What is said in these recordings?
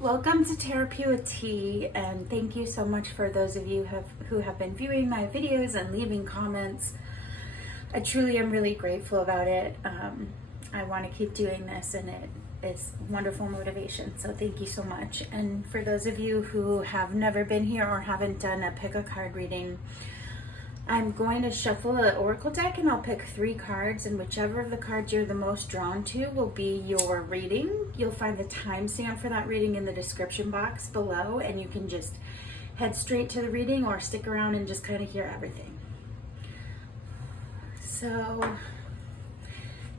Welcome to Therapy with Tea, and thank you so much for those of you who have been viewing my videos and leaving comments. I truly am really grateful about it. I want to keep doing this, and it is wonderful motivation, so thank you so much. And for those of you who have never been here or haven't done a pick a card reading, I'm going to shuffle an oracle deck and I'll pick 3 cards, and whichever of the cards you're the most drawn to will be your reading. You'll find the timestamp for that reading in the description box below, and you can just head straight to the reading or stick around and just kind of hear everything. So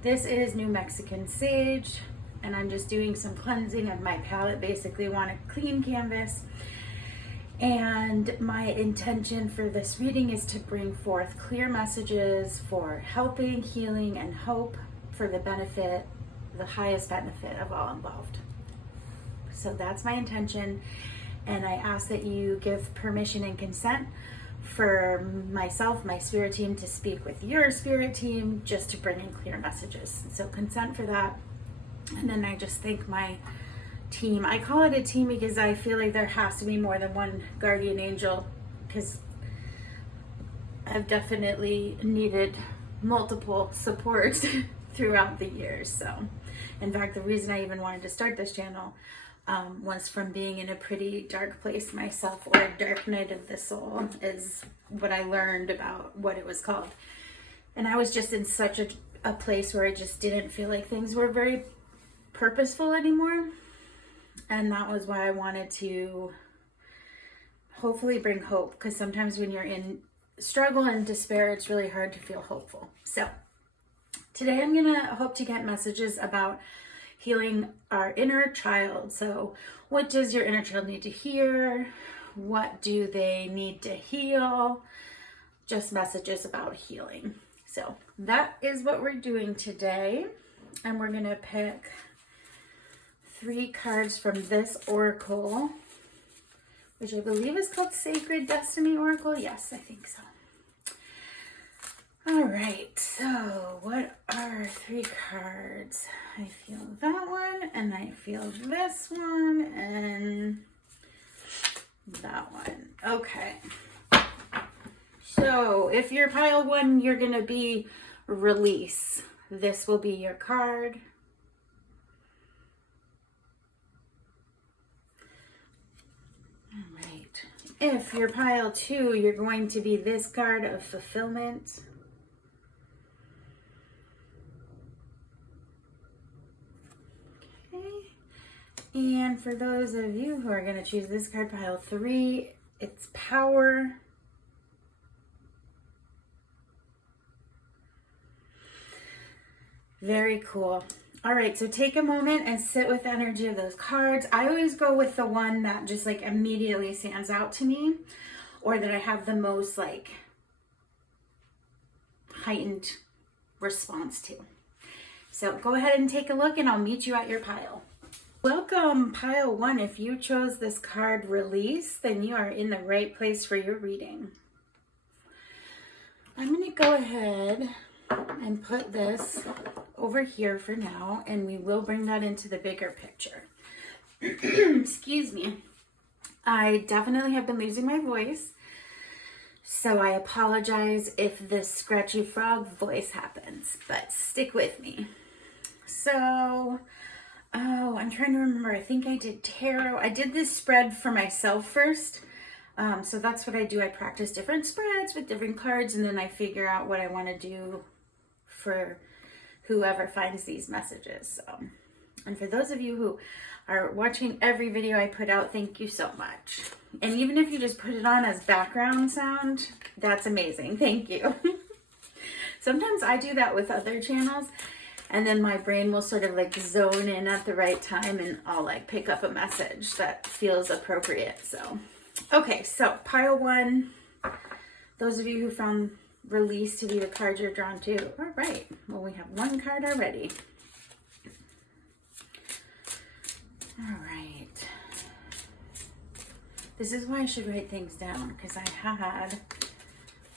this is New Mexican Sage, and I'm just doing some cleansing of my palette. Basically want a clean canvas. And my intention for this reading is to bring forth clear messages for helping, healing, and hope for the benefit, the highest benefit of all involved. So that's my intention, and I ask that you give permission and consent for myself, my spirit team, to speak with your spirit team just to bring in clear messages. So consent for that, and then I just thank my team. I call it a team because I feel like there has to be more than one guardian angel, because I've definitely needed multiple supports throughout the years. So in fact, the reason I even wanted to start this channel was from being in a pretty dark place myself, or a dark night of the soul is what I learned about what it was called. And I was just in such a place where I just didn't feel like things were very purposeful anymore. And that was why I wanted to hopefully bring hope, because sometimes when you're in struggle and despair, it's really hard to feel hopeful. So today I'm going to hope to get messages about healing our inner child. So what does your inner child need to hear? What do they need to heal? Just messages about healing. So that is what we're doing today. And we're going to pick 3 cards from this oracle, which I believe is called Sacred Destiny Oracle. Yes, I think so. All right, so what are 3 cards? I feel that one, and I feel this one, and that one. Okay. So if you're pile 1, you're going to be release. This will be your card. If you're pile 2, you're going to be this card of fulfillment. Okay. And for those of you who are going to choose this card, pile 3, it's power. Very cool. All right, so take a moment and sit with the energy of those cards. I always go with the one that just like immediately stands out to me, or that I have the most like heightened response to. So go ahead and take a look, and I'll meet you at your pile. Welcome, pile 1. If you chose this card, release, then you are in the right place for your reading. I'm going to go ahead and put this over here for now, and we will bring that into the bigger picture. Excuse me. I definitely have been losing my voice, so I apologize if this scratchy frog voice happens, but stick with me. So, I'm trying to remember. I think I did tarot. I did this spread for myself first. So that's what I do. I practice different spreads with different cards, and then I figure out what I want to do for whoever finds these messages. And for those of you who are watching every video I put out, thank you so much. And even if you just put it on as background sound, that's amazing. Thank you. Sometimes I do that with other channels, and then my brain will sort of like zone in at the right time, and I'll like pick up a message that feels appropriate. So, okay, so pile 1, those of you who found release to be the card you're drawn to. All right, well, we have 1 card already. All right. This is why I should write things down, because I had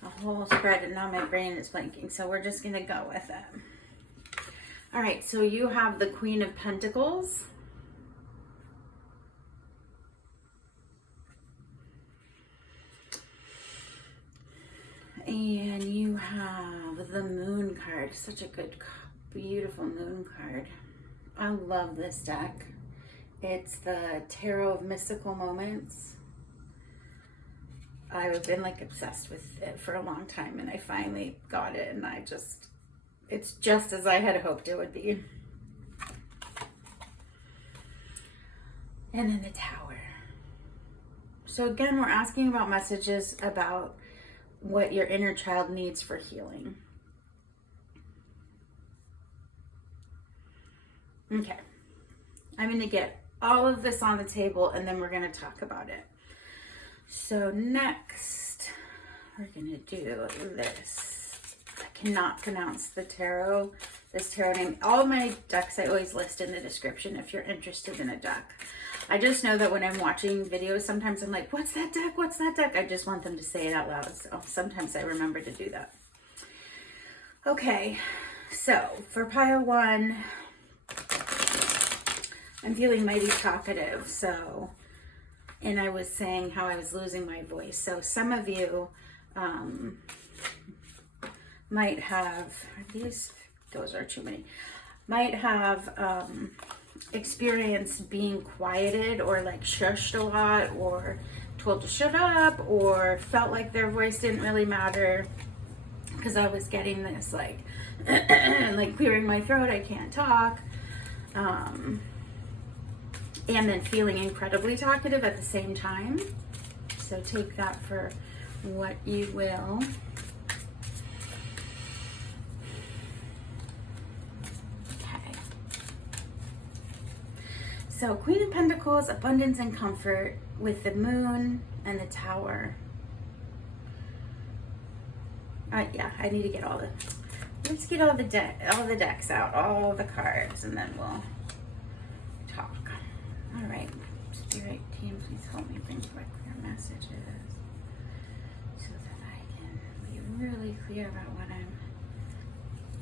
a whole spread and now my brain is blanking. So we're just going to go with it. All right, so you have the Queen of Pentacles. And you have the Moon card. Such a good, beautiful Moon card. I love this deck. It's the Tarot of Mystical Moments. I've been like obsessed with it for a long time, and I finally got it, and it's just as I had hoped it would be. And then the Tower. So again, we're asking about messages about what your inner child needs for healing. Okay. I'm going to get all of this on the table, and then we're going to talk about it. So next, we're going to do this. I cannot pronounce this tarot name. All of my decks I always list in the description if you're interested in a deck. I just know that when I'm watching videos, sometimes I'm like, what's that deck? What's that deck? I just want them to say it out loud. So sometimes I remember to do that. Okay, so for pile 1, I'm feeling mighty talkative. So, and I was saying how I was losing my voice. So some of you might have, those are too many, might have experienced being quieted or like shushed a lot, or told to shut up, or felt like their voice didn't really matter, because I was getting this like like clearing my throat, I can't talk, and then feeling incredibly talkative at the same time. So take that for what you will. So Queen of Pentacles, abundance and comfort with the Moon and the Tower. Yeah, I need to get let's get all the decks out, all the cards, and then we'll talk. All right, Spirit team, please help me bring forth clear messages so that I can be really clear about what I'm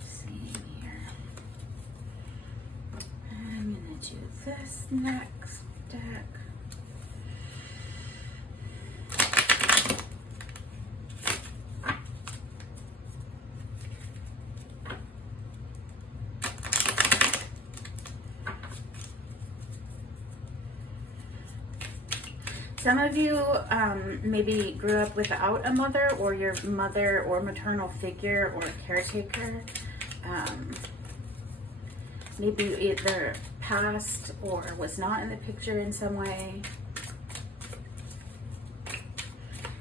seeing here. I'm gonna do this next deck. Some of you maybe grew up without a mother, or your mother or maternal figure or caretaker. Maybe either passed or was not in the picture in some way.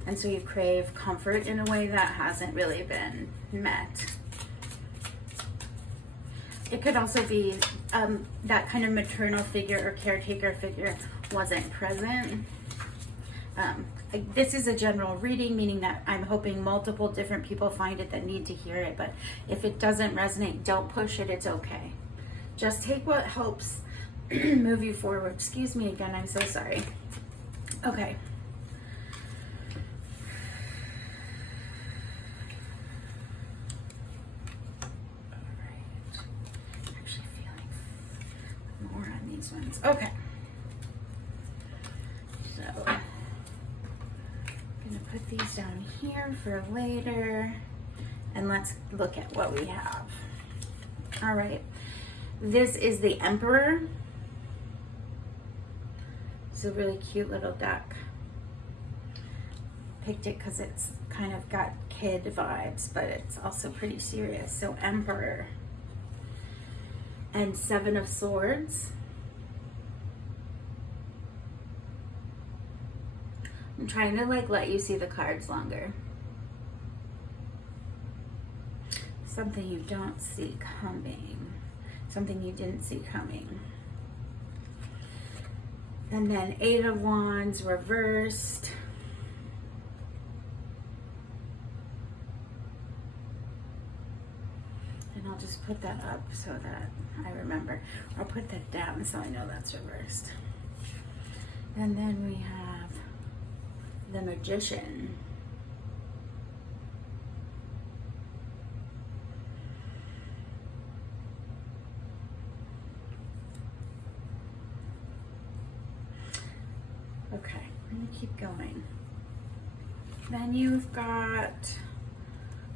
And so you crave comfort in a way that hasn't really been met. It could also be that kind of maternal figure or caretaker figure wasn't present. This is a general reading, meaning that I'm hoping multiple different people find it that need to hear it. But if it doesn't resonate, don't push it. It's okay. Just take what helps move you forward. Excuse me again. I'm so sorry. Okay. All right. I'm actually feeling more on these ones. Okay. So I'm going to put these down here for later. And let's look at what we have. All right. This is the Emperor. It's a really cute little deck. Picked it because it's kind of got kid vibes, but it's also pretty serious. So Emperor. And 7 of Swords. I'm trying to like let you see the cards longer. Something you don't see coming. Something you didn't see coming. And then 8 of Wands reversed. And I'll just put that up so that I remember. I'll put that down so I know that's reversed. And then we have the Magician. Okay, I'm gonna keep going. Then you've got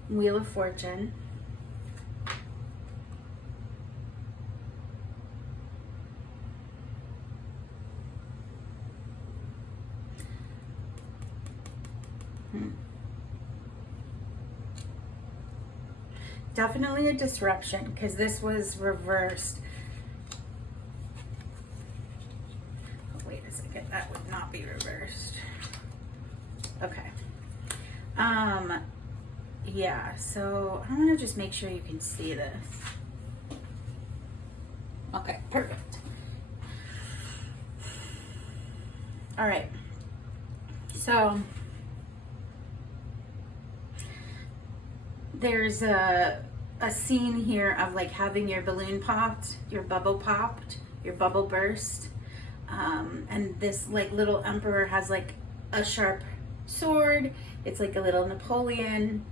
Wheel of Fortune. Definitely a disruption, because this was reversed. Oh, wait a second, that would not be reversed. Okay. Yeah, so I'm gonna just make sure you can see this. Okay, perfect. All right. So there's a scene here of like having your balloon popped, your bubble burst, and this like little emperor has like a sharp sword. It's like a little Napoleon.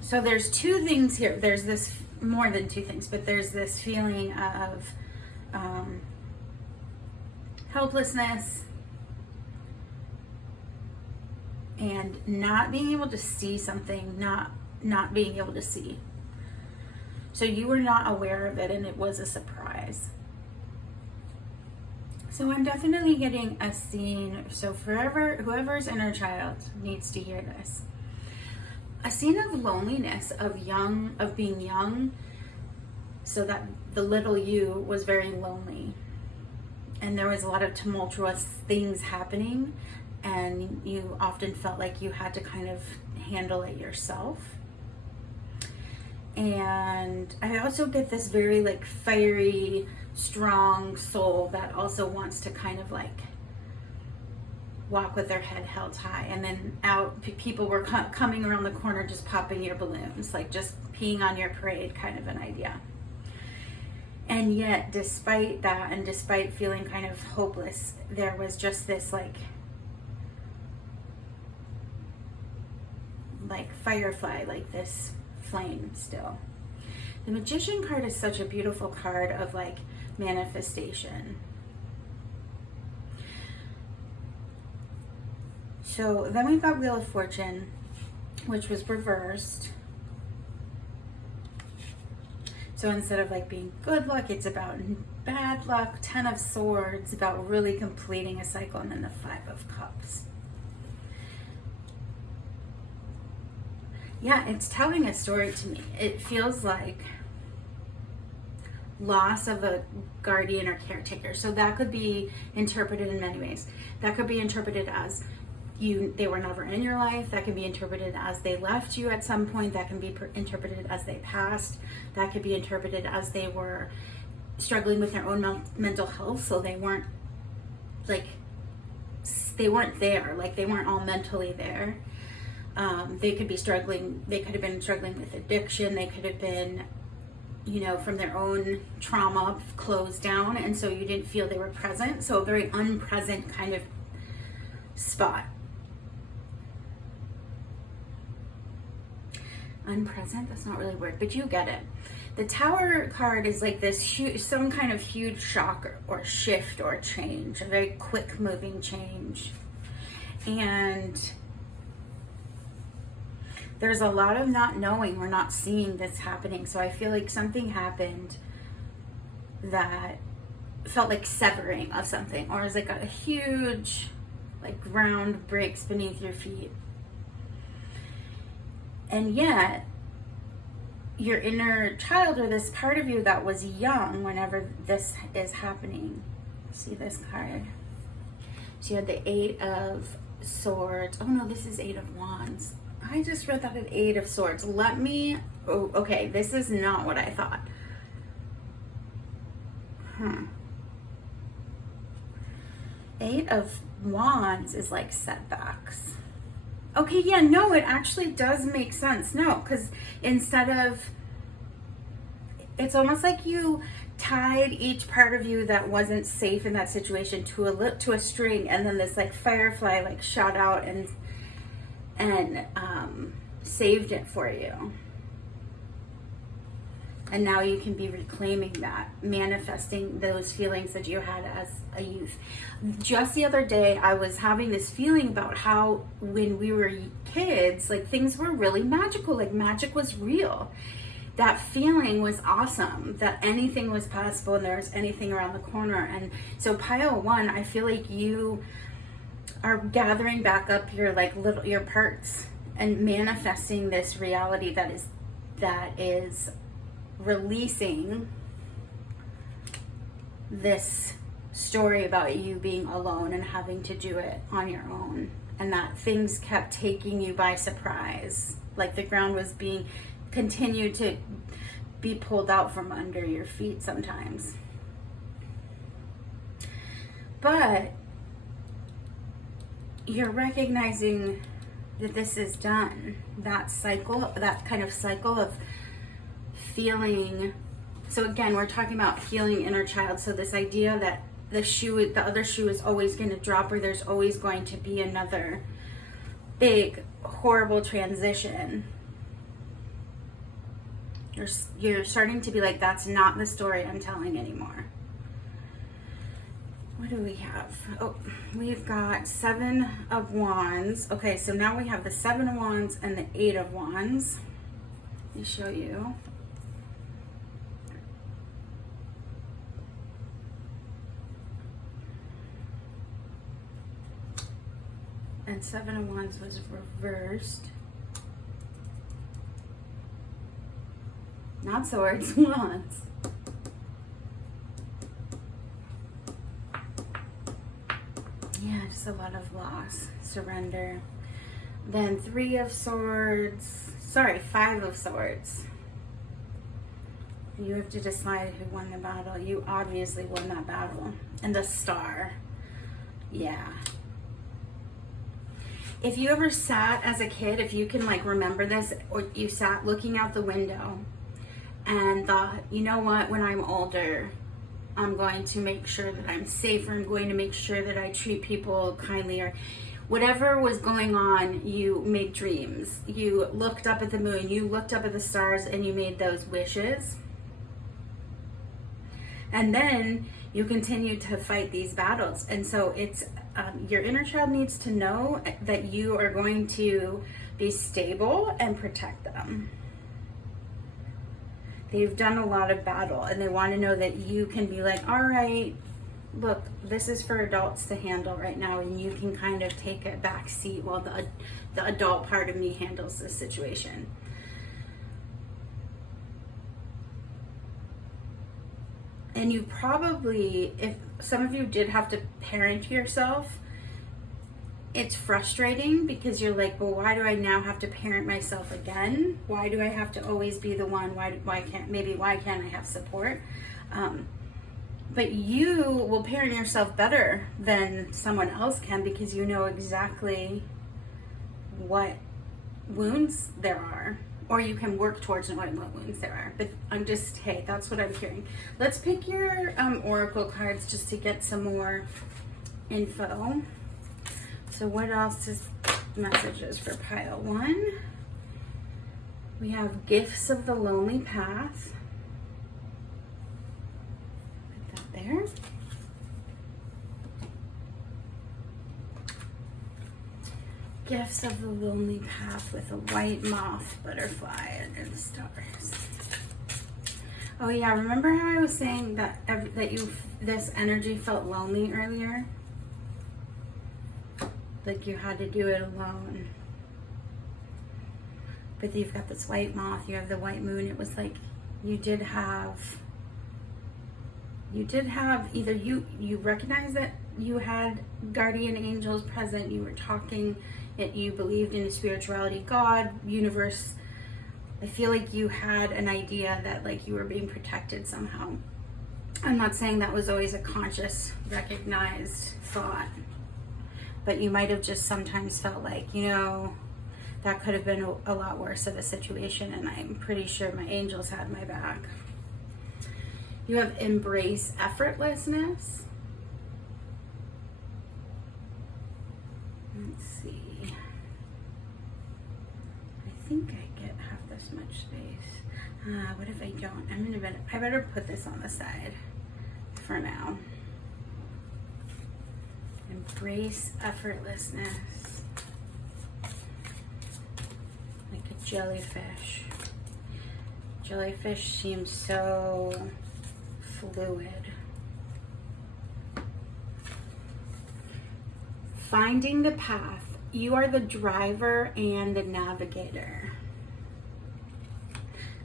So there's two things here. There's this, more than two things, but there's this feeling of helplessness and not being able to see something, not being able to see. So you were not aware of it, and it was a surprise. So I'm definitely getting a scene. So whoever's inner child needs to hear this. A scene of loneliness, of being young, so that the little you was very lonely. And there was a lot of tumultuous things happening, and you often felt like you had to kind of handle it yourself. And I also get this very like fiery, strong soul that also wants to kind of like walk with their head held high. And then people were coming around the corner just popping your balloons, like just peeing on your parade kind of an idea. And yet, despite that, and despite feeling kind of hopeless, there was just this like firefly, like this flame still. The Magician card is such a beautiful card of like manifestation. So then we've got Wheel of Fortune, which was reversed. So instead of like being good luck, it's about bad luck. 10 of Swords, about really completing a cycle, and then the 5 of Cups. Yeah, it's telling a story to me. It feels like loss of a guardian or caretaker. So that could be interpreted in many ways. That could be interpreted as they were never in your life. That can be interpreted as they left you at some point. That can be interpreted as they passed. That could be interpreted as they were struggling with their own mental health, so they weren't there, like they weren't all mentally there. They could be struggling. They could have been struggling with addiction. They could have been, from their own trauma, closed down, and so you didn't feel they were present. So a very unpresent kind of spot. Unpresent, that's not really a word, but you get it. The Tower card is like this some kind of huge shock or shift or change, a very quick moving change. And there's a lot of not knowing. We're not seeing this happening. So I feel like something happened that felt like severing of something, or is like a huge like ground breaks beneath your feet. And yet your inner child, or this part of you that was young whenever this is happening. See this card? So you had the 8 of Swords. Oh no, this is 8 of Wands. I just read that at 8 of Swords. Okay, this is not what I thought. Eight of Wands is like setbacks. Okay, yeah, no, it actually does make sense. No, because instead of, it's almost like you tied each part of you that wasn't safe in that situation to a string, and then this like firefly like shot out and saved it for you. And now you can be reclaiming that, manifesting those feelings that you had as a youth. Just the other day, I was having this feeling about how when we were kids, like things were really magical, like magic was real. That feeling was awesome, that anything was possible and there was anything around the corner. And so pile 1, I feel like you are gathering back up your your parts and manifesting this reality that is releasing this story about you being alone and having to do it on your own, and that things kept taking you by surprise, like the ground was being continued to be pulled out from under your feet sometimes. But you're recognizing that this is done. That cycle, that kind of cycle of feeling. So again, we're talking about healing inner child. So this idea that the other shoe is always going to drop, or there's always going to be another big, horrible transition. You're starting to be like, that's not the story I'm telling anymore. What do we have? Oh, we've got 7 of Wands. Okay, so now we have the 7 of Wands and the 8 of Wands. Let me show you. And 7 of Wands was reversed. Not swords, wands. Yeah, just a lot of loss, surrender. Then 3 of Swords, sorry, 5 of Swords. You have to decide who won the battle. You obviously won that battle. And the Star, yeah. If you ever sat as a kid, if you can like remember this, or you sat looking out the window and thought, you know what, when I'm older, I'm going to make sure that I'm safe, or I'm going to make sure that I treat people kindly, or whatever was going on, you made dreams. You looked up at the moon, you looked up at the stars, and you made those wishes. And then you continue to fight these battles. And so it's, your inner child needs to know that you are going to be stable and protect them. They've done a lot of battle, and they want to know that you can be like, all right, look, this is for adults to handle right now, and you can kind of take a back seat while the adult part of me handles this situation. And you probably, if some of you did have to parent yourself, it's frustrating because you're like, well, why do I now have to parent myself again? Why do I have to always be the one? Why can't I have support? But you will parent yourself better than someone else can, because you know exactly what wounds there are, or you can work towards knowing what wounds there are. But I'm just, hey, that's what I'm hearing. Let's pick your oracle cards just to get some more info. So what else is messages for pile 1? We have gifts of the lonely path. Put that there. Gifts of the lonely path with a white moth butterfly under the stars. Oh yeah, remember how I was saying that this energy felt lonely earlier? Like you had to do it alone. But you've got this white moth, you have the white moon. It was like you did have either you recognize that you had guardian angels present, you were talking, you believed in spirituality, God, universe. I feel like you had an idea that like you were being protected somehow. I'm not saying that was always a conscious, recognized thought, but you might have just sometimes felt like, you know, that could have been a lot worse of a situation, and I'm pretty sure my angels had my back. You have embrace effortlessness. Let's see. I think I get half this much space. What if I don't? I better put this on the side for now. Embrace effortlessness. Like a jellyfish. Jellyfish seems so fluid. Finding the path. You are the driver and the navigator.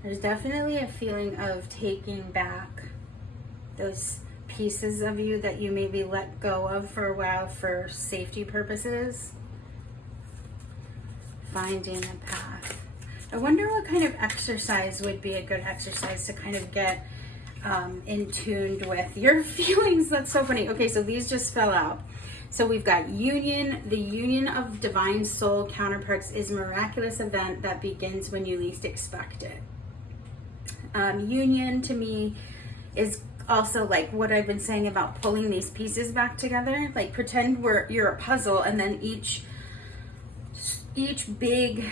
There's definitely a feeling of taking back those pieces of you that you maybe let go of for a while for safety purposes. Finding a path. I wonder what kind of exercise would be a good exercise to kind of get in tuned with your feelings. That's so funny. Okay, so these just fell out. So we've got union. The union of divine soul counterparts is a miraculous event that begins when you least expect it. Union to me is also like what I've been saying about pulling these pieces back together. Like pretend you're a puzzle, and then each big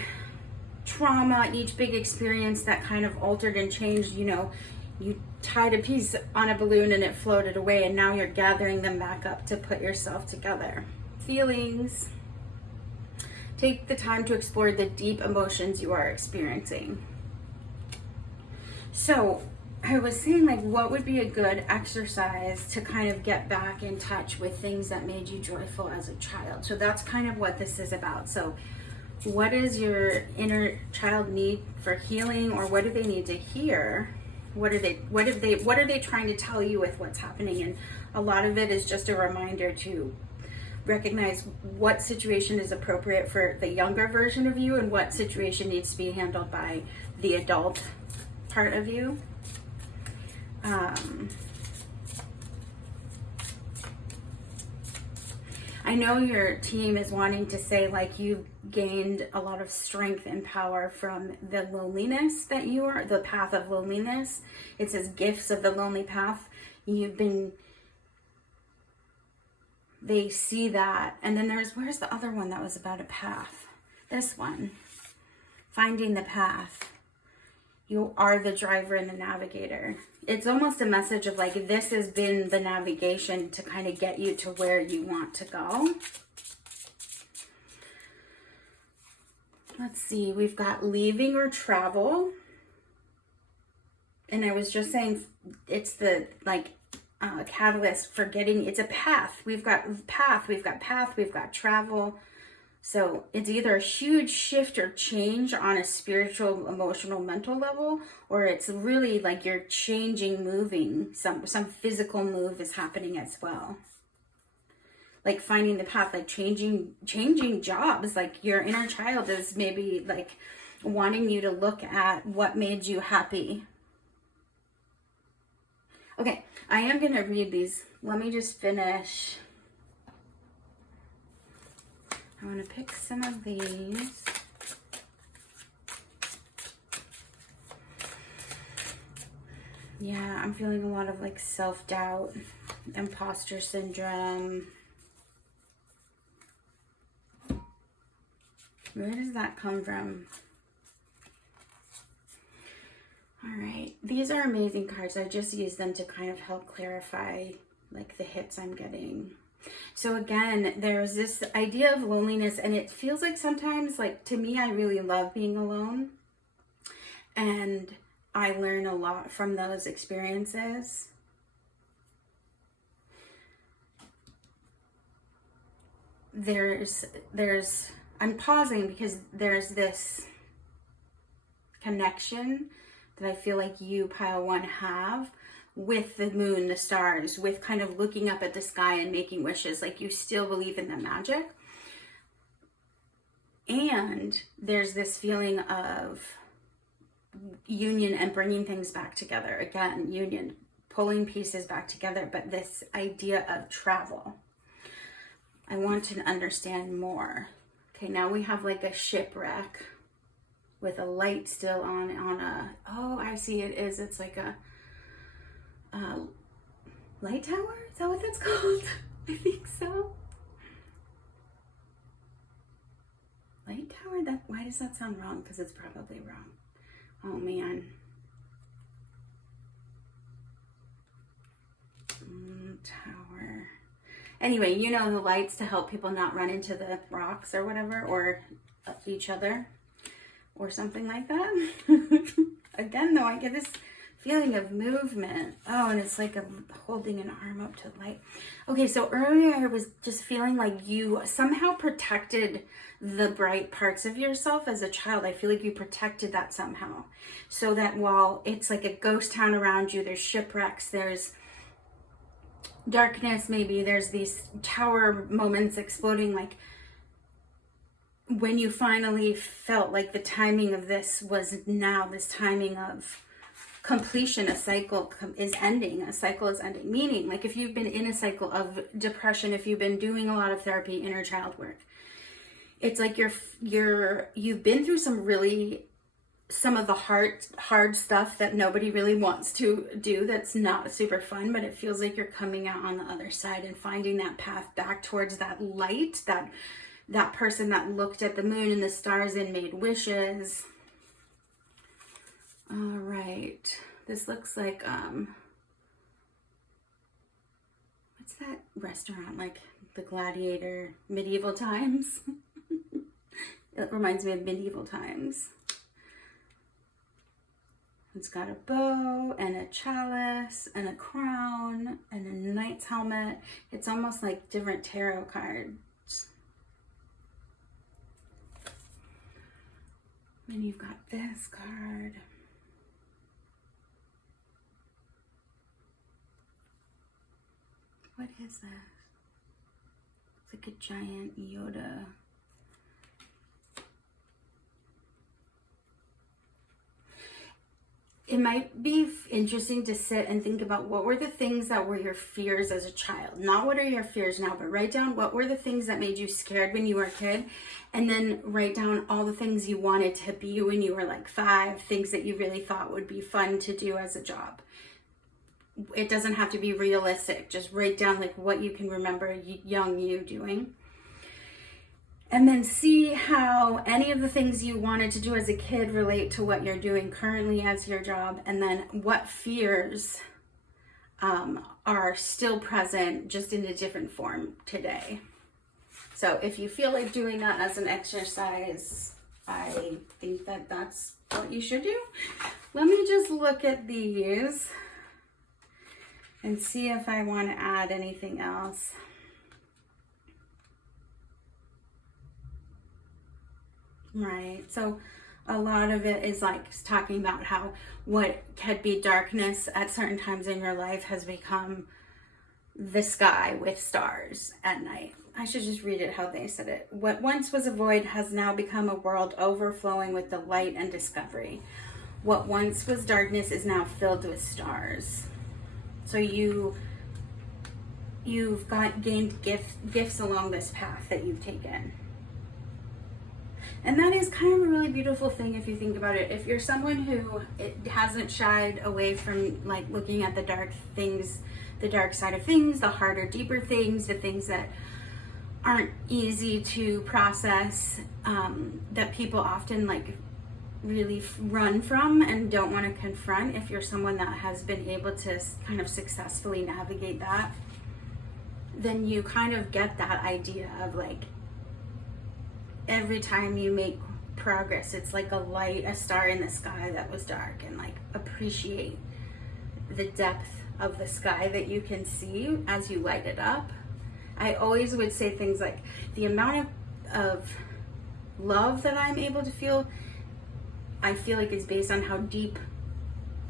trauma, each big experience that kind of altered and changed, you know, you tied a piece on a balloon and it floated away, and now you're gathering them back up to put yourself together. Feelings. Take the time to explore the deep emotions you are experiencing. So I was saying, like, what would be a good exercise to kind of get back in touch with things that made you joyful as a child? So that's kind of what this is about. So what is your inner child need for healing, or what do they need to hear? What are they trying to tell you with what's happening? And a lot of it is just a reminder to recognize what situation is appropriate for the younger version of you and what situation needs to be handled by the adult part of you. I know your team is wanting to say, like, you've gained a lot of strength and power from the loneliness that you are, the path of loneliness. It says gifts of the lonely path. They see that. And then where's the other one that was about a path? This one. Finding the path. You are the driver and the navigator. It's almost a message of like, this has been the navigation to kind of get you to where you want to go. Let's see, we've got leaving or travel. And I was just saying, it's the like catalyst for getting, it's a path. We've got path, we've got travel. So it's either a huge shift or change on a spiritual, emotional, mental level, or it's really like you're changing, moving. Some physical move is happening as well. Like finding the path, like changing jobs. Like your inner child is maybe like wanting you to look at what made you happy. Okay, I am going to read these. Let me just finish. I want to pick some of these. Yeah, I'm feeling a lot of like self-doubt, imposter syndrome. Where does that come from? All right, these are amazing cards. I just use them to kind of help clarify like the hits I'm getting. So again, there's this idea of loneliness, and it feels like sometimes, like to me, I really love being alone, and I learn a lot from those experiences. I'm pausing because there's this connection that I feel like you, Pile 1, have with the moon, the stars, with kind of looking up at the sky and making wishes. Like you still believe in the magic. And there's this feeling of union and bringing things back together. Again, union, pulling pieces back together, but this idea of travel. I want to understand more. Okay, now we have like a shipwreck with a light still on a, oh, I see it is. It's like a light tower? Is that what that's called? I think so. Light tower? Why does that sound wrong? Because it's probably wrong. Oh man. Anyway, you know the lights to help people not run into the rocks or whatever, or each other, or something like that. Again, though, I get this feeling of movement. Oh, and it's like I'm holding an arm up to the light. Okay, so earlier I was just feeling like you somehow protected the bright parts of yourself as a child. I feel like you protected that somehow. So that while it's like a ghost town around you, there's shipwrecks, there's darkness, maybe there's these tower moments exploding, like when you finally felt like the timing of this was now, this timing of completion, a cycle is ending, meaning like if you've been in a cycle of depression, if you've been doing a lot of therapy, inner child work, it's like you've been through some of the hard stuff that nobody really wants to do, that's not super fun, but it feels like you're coming out on the other side and finding that path back towards that light, that person that looked at the moon and the stars and made wishes. All right, this looks like what's that restaurant, like the Gladiator, medieval times? It reminds me of medieval times. It's got a bow and a chalice and a crown and a knight's helmet. It's almost like different tarot cards. Then you've got this card. What is that? It's like a giant Yoda. It might be interesting to sit and think about what were the things that were your fears as a child. Not what are your fears now, but write down what were the things that made you scared when you were a kid. And then write down all the things you wanted to be when you were like 5, things that you really thought would be fun to do as a job. It doesn't have to be realistic. Just write down like what you can remember young you doing. And then see how any of the things you wanted to do as a kid relate to what you're doing currently as your job. And then what fears are still present, just in a different form today. So if you feel like doing that as an exercise, I think that that's what you should do. Let me just look at these and see if I want to add anything else. Right, so a lot of it is like talking about how what could be darkness at certain times in your life has become the sky with stars at night. I should just read it how they said it. What once was a void has now become a world overflowing with the light and discovery. What once was darkness is now filled with stars. So you've gained gifts along this path that you've taken. And that is kind of a really beautiful thing if you think about it. If you're someone who hasn't shied away from like looking at the dark things, the dark side of things, the harder, deeper things, the things that aren't easy to process, that people often like really run from and don't want to confront. If you're someone that has been able to kind of successfully navigate that, then you kind of get that idea of like, every time you make progress, it's like a light, a star in the sky that was dark, and like appreciate the depth of the sky that you can see as you light it up. I always would say things like the amount of love that I'm able to feel, I feel like is based on how deep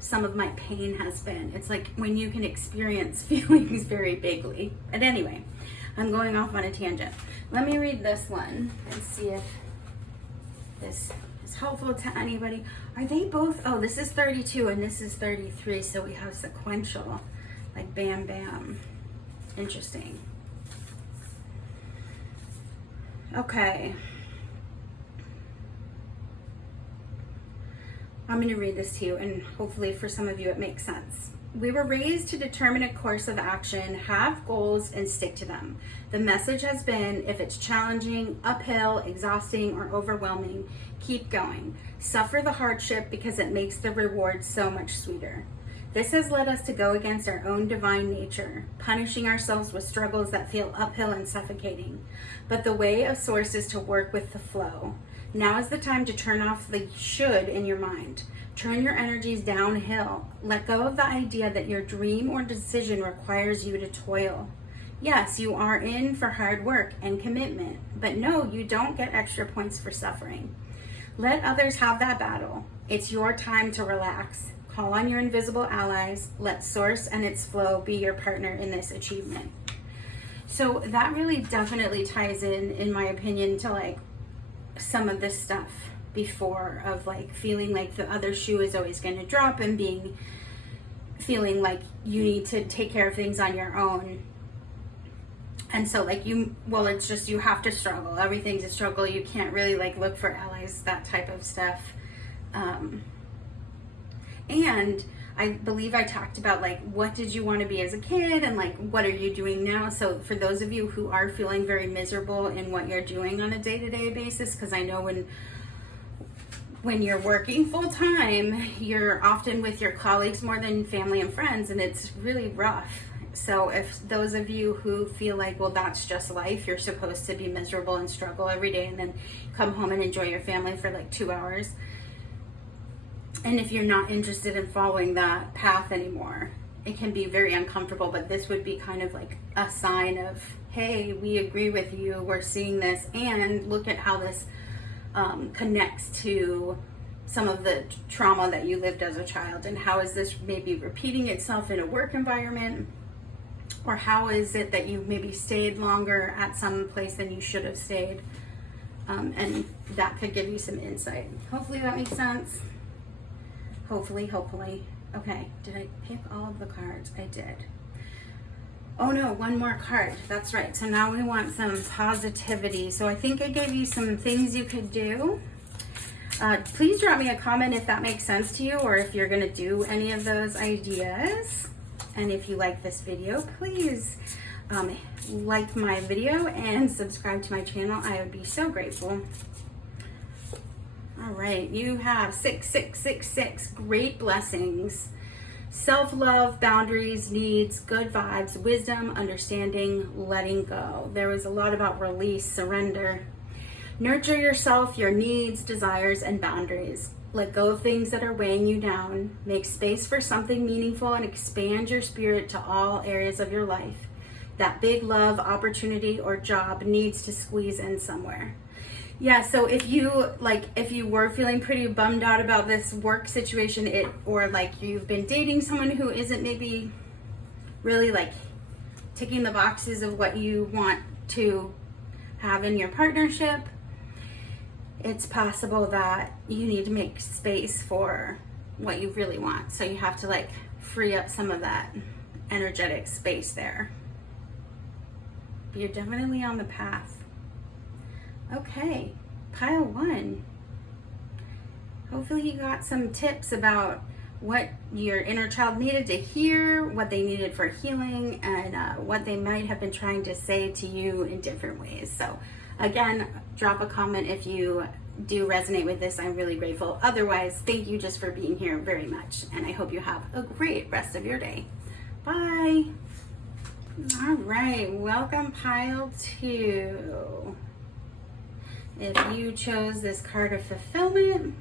some of my pain has been. It's like when you can experience feelings very bigly. But anyway, I'm going off on a tangent. Let me read this one and see if this is helpful to anybody. Are they both? Oh, this is 32 and this is 33, so we have sequential, like bam, bam. Interesting. Okay. I'm going to read this to you, and hopefully for some of you it makes sense. We were raised to determine a course of action, have goals, and stick to them. The message has been, if it's challenging, uphill, exhausting, or overwhelming, keep going. Suffer the hardship because it makes the reward so much sweeter. This has led us to go against our own divine nature, punishing ourselves with struggles that feel uphill and suffocating. But the way of Source is to work with the flow. Now is the time to turn off the should in your mind. Turn your energies downhill. Let go of the idea that your dream or decision requires you to toil. Yes, you are in for hard work and commitment, but no, you don't get extra points for suffering. Let others have that battle. It's your time to relax. Call on your invisible allies. Let Source and its flow be your partner in this achievement. So that really definitely ties in my opinion, to like some of this stuff before, of like feeling like the other shoe is always going to drop, and feeling like you need to take care of things on your own. And so like it's just, you have to struggle. Everything's a struggle. You can't really like look for allies, that type of stuff. And I believe I talked about like, what did you want to be as a kid, and like, what are you doing now? So for those of you who are feeling very miserable in what you're doing on a day-to-day basis, because I know when you're working full-time, you're often with your colleagues more than family and friends, and it's really rough. So if those of you who feel like, well, that's just life, you're supposed to be miserable and struggle every day and then come home and enjoy your family for like 2 hours. And if you're not interested in following that path anymore, it can be very uncomfortable, but this would be kind of like a sign of, hey, we agree with you, we're seeing this, and look at how this connects to some of the trauma that you lived as a child, and how is this maybe repeating itself in a work environment, or how is it that you maybe stayed longer at some place than you should have stayed, and that could give you some insight. Hopefully that makes sense. Hopefully. Okay, did I pick all of the cards? I did. Oh no, one more card. That's right. So now we want some positivity. So I think I gave you some things you could do. Please drop me a comment if that makes sense to you, or if you're going to do any of those ideas. And if you like this video, please like my video and subscribe to my channel. I would be so grateful. All right, you have 6666, great blessings, self-love, boundaries, needs, good vibes, wisdom, understanding, letting go. There was a lot about release, surrender. Nurture yourself, your needs, desires, and boundaries. Let go of things that are weighing you down. Make space for something meaningful and expand your spirit to all areas of your life. That big love, opportunity, or job needs to squeeze in somewhere. Yeah, so if you were feeling pretty bummed out about this work situation, or like you've been dating someone who isn't maybe really like ticking the boxes of what you want to have in your partnership, it's possible that you need to make space for what you really want. So you have to like free up some of that energetic space there. But you're definitely on the path. Okay, pile one. Hopefully you got some tips about what your inner child needed to hear, what they needed for healing, and what they might have been trying to say to you in different ways. So again, drop a comment if you do resonate with this. I'm really grateful. Otherwise, thank you just for being here very much, and I hope you have a great rest of your day. Bye. All right, welcome pile two. If you chose this card of fulfillment,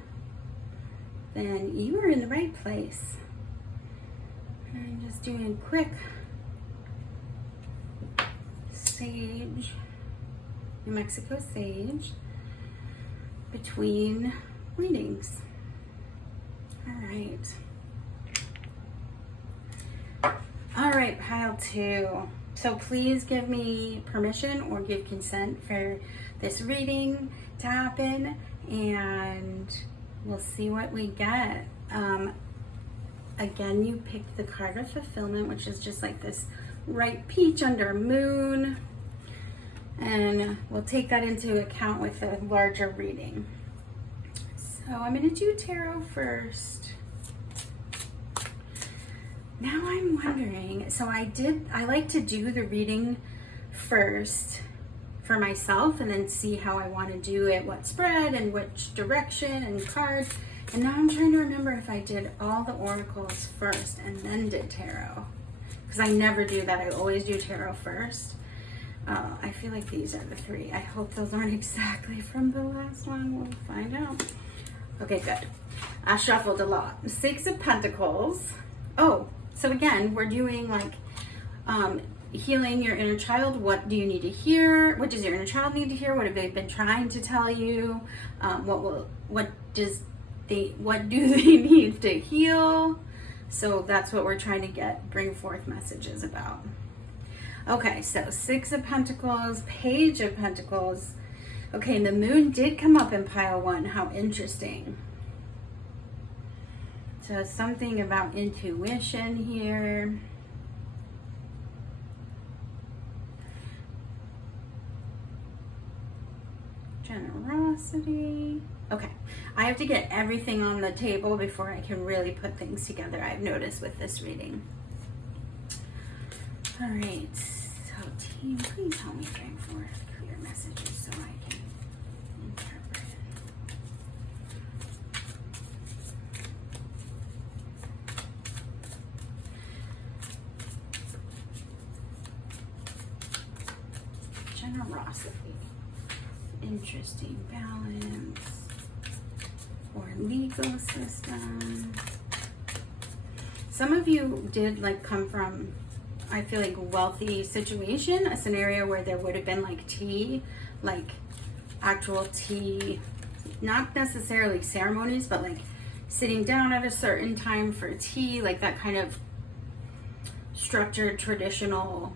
then you are in the right place. I'm just doing a quick sage, New Mexico sage, between readings. All right, pile two. So please give me permission or give consent for this reading to happen, and we'll see what we get. Again, you picked the card of fulfillment, which is just like this ripe peach under a moon, and we'll take that into account with a larger reading. So I'm going to do tarot first. Now I'm wondering, so I like to do the reading first for myself and then see how I want to do it, what spread and which direction and card. And now I'm trying to remember if I did all the oracles first and then did tarot. Because I never do that. I always do tarot first. I feel like these are the 3. I hope those aren't exactly from the last one. We'll find out. Okay, good. I shuffled a lot. 6 of Pentacles. Oh, so again, we're doing like healing your inner child. What do you need to hear? What does your inner child need to hear? What have they been trying to tell you? What do they need to heal? So that's what we're trying to bring forth messages about. Okay, so 6 of Pentacles, Page of Pentacles. Okay, and the moon did come up in pile 1. How interesting. So something about intuition here. Generosity. Okay, I have to get everything on the table before I can really put things together, I've noticed with this reading. All right, so team, please help me bring forth clear messages so I can interpret. Generosity. Interesting. Balance. Or legal system. Some of you did like come from, I feel like, wealthy situation, a scenario where there would have been like tea, like actual tea, not necessarily ceremonies, but like sitting down at a certain time for tea, like that kind of structured, traditional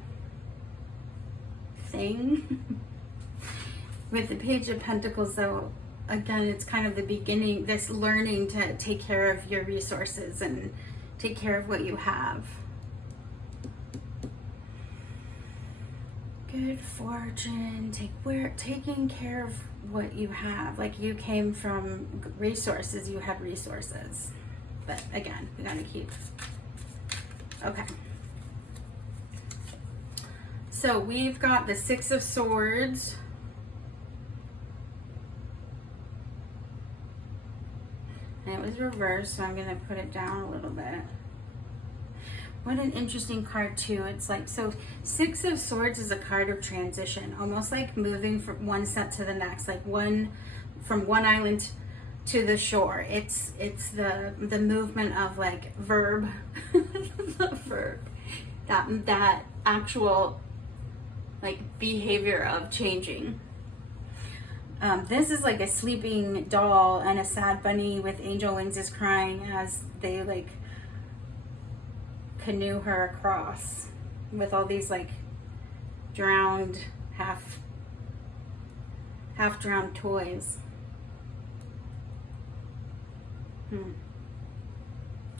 thing. With the Page of Pentacles, though, again, it's kind of the beginning, this learning to take care of your resources and take care of what you have. Good fortune, taking care of what you have. Like you came from resources, you have resources. But again, we gotta keep. Okay. So we've got the 6 of Swords. And it was reversed, so I'm going to put it down a little bit. What an interesting card, too. It's like, so 6 of Swords is a card of transition, almost like moving from one step to the next, like from one island to the shore. It's the movement of like verb, the verb, that actual like behavior of changing. This is like a sleeping doll and a sad bunny with angel wings is crying as they like canoe her across with all these like drowned, half drowned toys.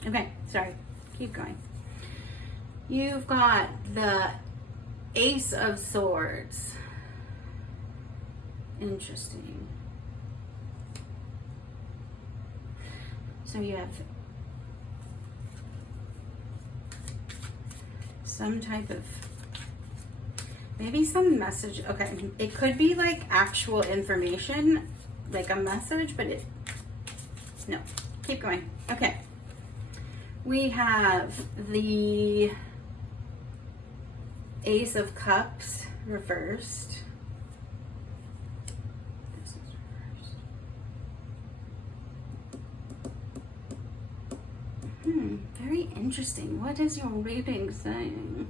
Okay, sorry, keep going. You've got the Ace of Swords. Interesting. So you have some type of, maybe some message. Okay, it could be like actual information, like a message, but no, keep going. Okay. We have the Ace of Cups reversed. Very interesting. What is your reading saying?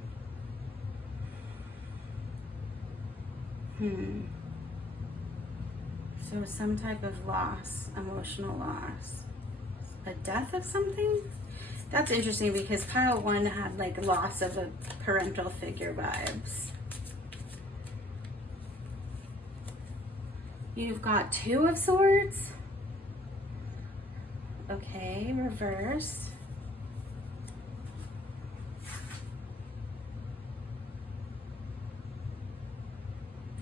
So some type of loss, emotional loss. A death of something? That's interesting because pile 1 had like loss of a parental figure vibes. You've got 2 of Swords. Okay, reverse.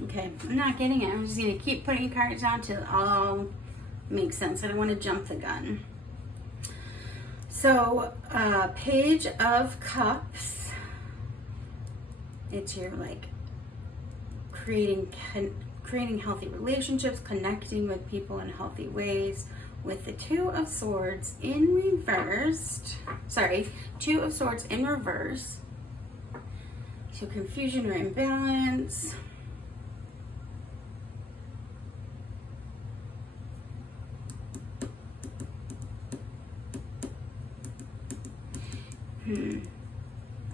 Okay, I'm not getting it. I'm just going to keep putting cards down till it all makes sense. I don't want to jump the gun. So, Page of Cups. It's your like creating healthy relationships, connecting with people in healthy ways, with the Two of Swords in reversed. Sorry, Two of Swords in reverse. So confusion or imbalance.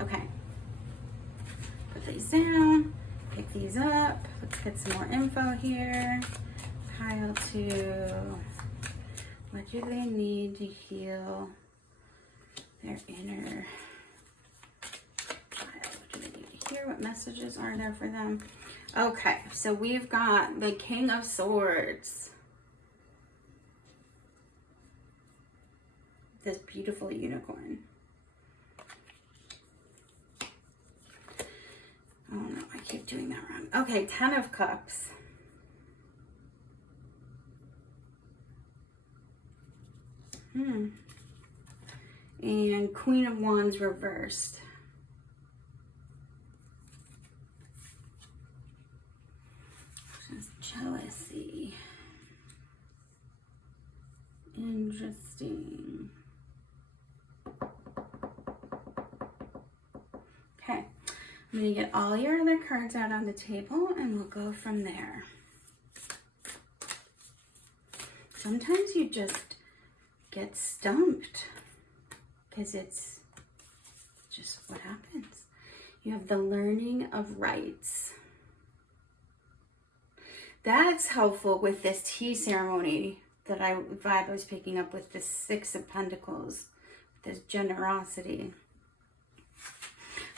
Okay. Put these down. Pick these up. Let's get some more info here. Pile 2. What do they need to heal their inner child? What do they need to hear? What messages are there for them? Okay, so we've got the King of Swords. This beautiful unicorn. Oh no, I keep doing that wrong. Okay, 10 of Cups. And Queen of Wands reversed. Just jealousy. Interesting. Okay, I'm going to get all your other cards out on the table and we'll go from there. Sometimes you just get stumped because it's just what happens. You have the learning of rights. That's helpful with this tea ceremony that I was picking up with the Six of Pentacles, this generosity.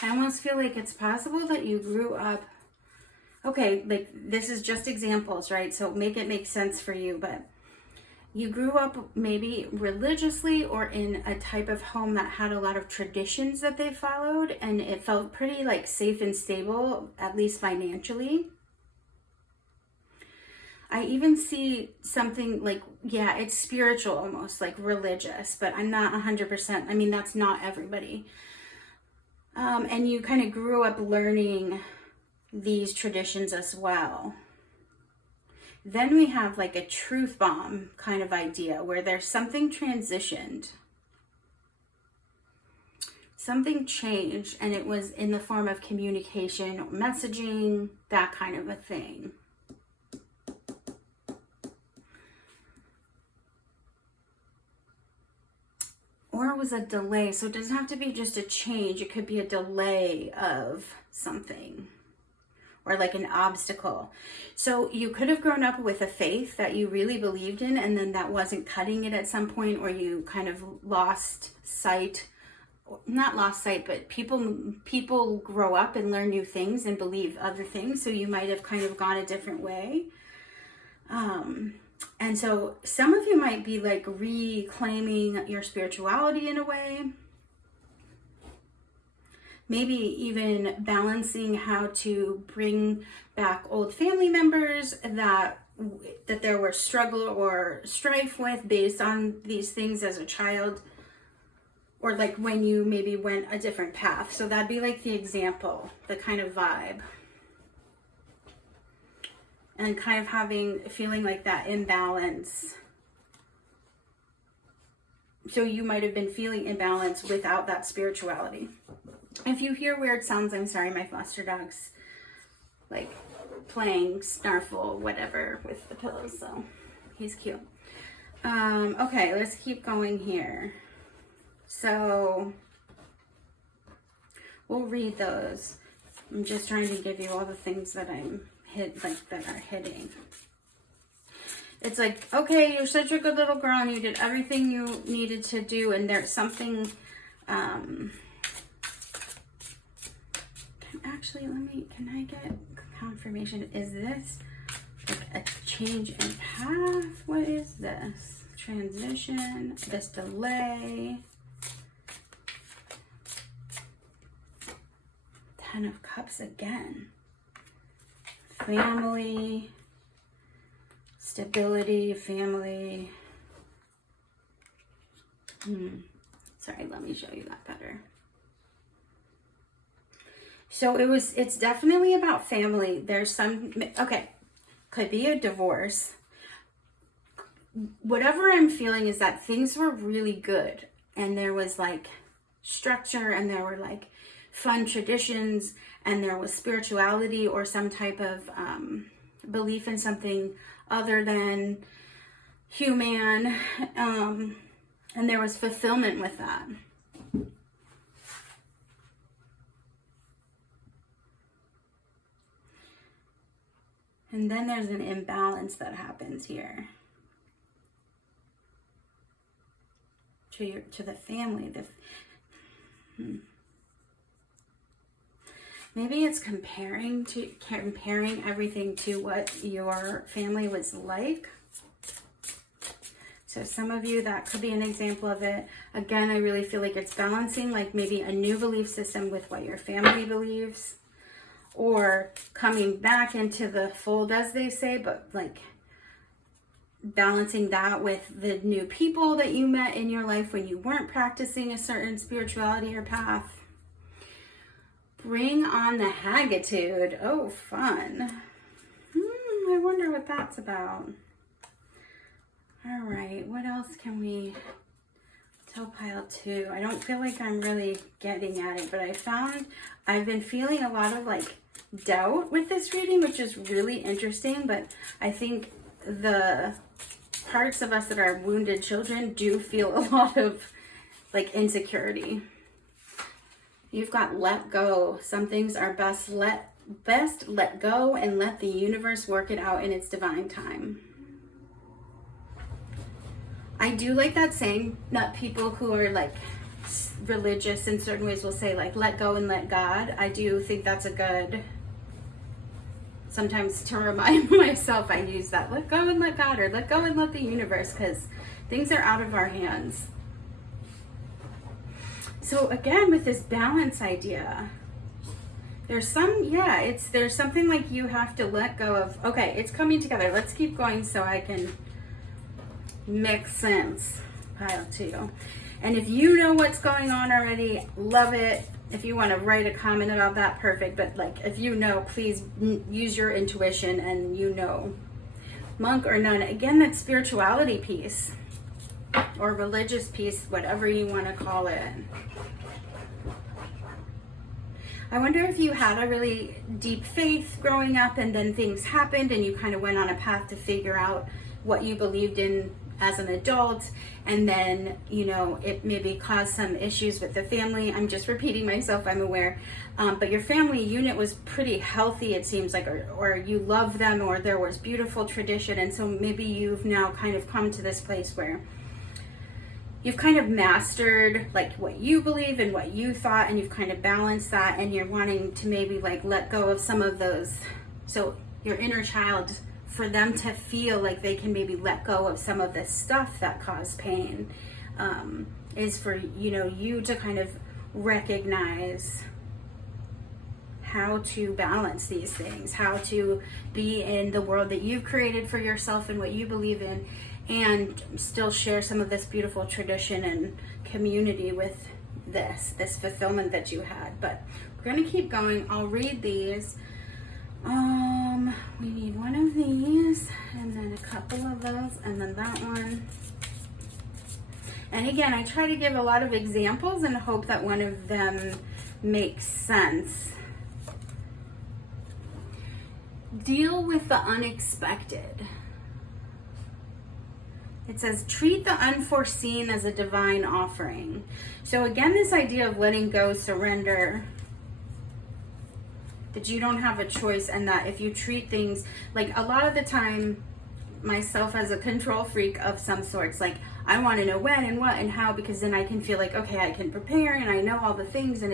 I almost feel like it's possible that you grew up, okay, like this is just examples, right? So make it make sense for you, but you grew up maybe religiously or in a type of home that had a lot of traditions that they followed, and it felt pretty like safe and stable, at least financially. I even see something like, yeah, it's spiritual almost, like religious, but I'm not 100%. I mean, that's not everybody. And you kind of grew up learning these traditions as well. Then we have like a truth bomb kind of idea where there's something transitioned. Something changed, and it was in the form of communication, messaging, that kind of a thing. Or it was a delay. So it doesn't have to be just a change. It could be a delay of something. Or like an obstacle. So you could have grown up with a faith that you really believed in, and then that wasn't cutting it at some point, or you kind of lost sight. Not lost sight, but people grow up and learn new things and believe other things. So you might have kind of gone a different way. And so some of you might be like reclaiming your spirituality in a way. Maybe even balancing how to bring back old family members that there were struggle or strife with based on these things as a child. Or like when you maybe went a different path. So that'd be like the example, the kind of vibe. And kind of feeling like that imbalance. So you might have been feeling imbalance without that spirituality. If you hear weird sounds, I'm sorry, my foster dog's like playing snarfle, whatever, with the pillows, so he's cute. Okay, let's keep going here. So we'll read those. I'm just trying to give you all the things that that are hitting. It's like, okay, you're such a good little girl and you did everything you needed to do, and there's something, actually, can I get confirmation? Is this like a change in path? What is this? Transition, this delay. 10 of Cups again. Family, stability, family. Sorry, let me show you that better. So it's definitely about family. There's some, okay, could be a divorce. whatever I'm feeling is that things were really good, and there was like structure, and there were like fun traditions, and there was spirituality or some type of belief in something other than human, and there was fulfillment with that. And then there's an imbalance that happens here to the family. Maybe it's comparing everything to what your family was like. So some of you, that could be an example of it. Again, I really feel like it's balancing, like maybe a new belief system with what your family believes, or coming back into the fold, as they say, but like balancing that with the new people that you met in your life when you weren't practicing a certain spirituality or path. Bring on the Haggitude. Oh, fun. I wonder what that's about. All right, what else can we tell pile 2? I don't feel like I'm really getting at it, but I've been feeling a lot of like doubt with this reading, which is really interesting, but I think the parts of us that are wounded children do feel a lot of like insecurity. You've got let go. Some things are best let go and let the universe work it out in its divine time. I do like that saying that people who are like religious in certain ways will say like let go and let God. I do think that's a good, sometimes to remind myself, I use that let go and let God, or let go and let the universe, because things are out of our hands. So again, with this balance idea, there's something like you have to let go of, okay, it's coming together. Let's keep going so I can make sense. Pile 2. And if you know what's going on already, love it. If you want to write a comment about that, perfect. But like, if you know, please use your intuition and you know. Monk or nun, again, that spirituality piece or religious piece, whatever you want to call it. I wonder if you had a really deep faith growing up and then things happened and you kind of went on a path to figure out what you believed in as an adult, and then, you know, it maybe caused some issues with the family. I'm just repeating myself, I'm aware. But your family unit was pretty healthy, it seems like, or you love them, or there was beautiful tradition, and so maybe you've now kind of come to this place where you've kind of mastered like what you believe and what you thought, and you've kind of balanced that, and you're wanting to maybe like let go of some of those. So your inner child, for them to feel like they can maybe let go of some of this stuff that caused pain, is for, you know, you to kind of recognize how to balance these things, how to be in the world that you've created for yourself and what you believe in, and still share some of this beautiful tradition and community with this fulfillment that you had. But we're going to keep going. I'll read these. We need one of these, and then a couple of those, and then that one. And again, I try to give a lot of examples and hope that one of them makes sense. Deal with the unexpected. It says, treat the unforeseen as a divine offering. So again, this idea of letting go, surrender, that you don't have a choice, and that if you treat things, like a lot of the time, myself as a control freak of some sorts, like I want to know when and what and how, because then I can feel like, okay, I can prepare and I know all the things, and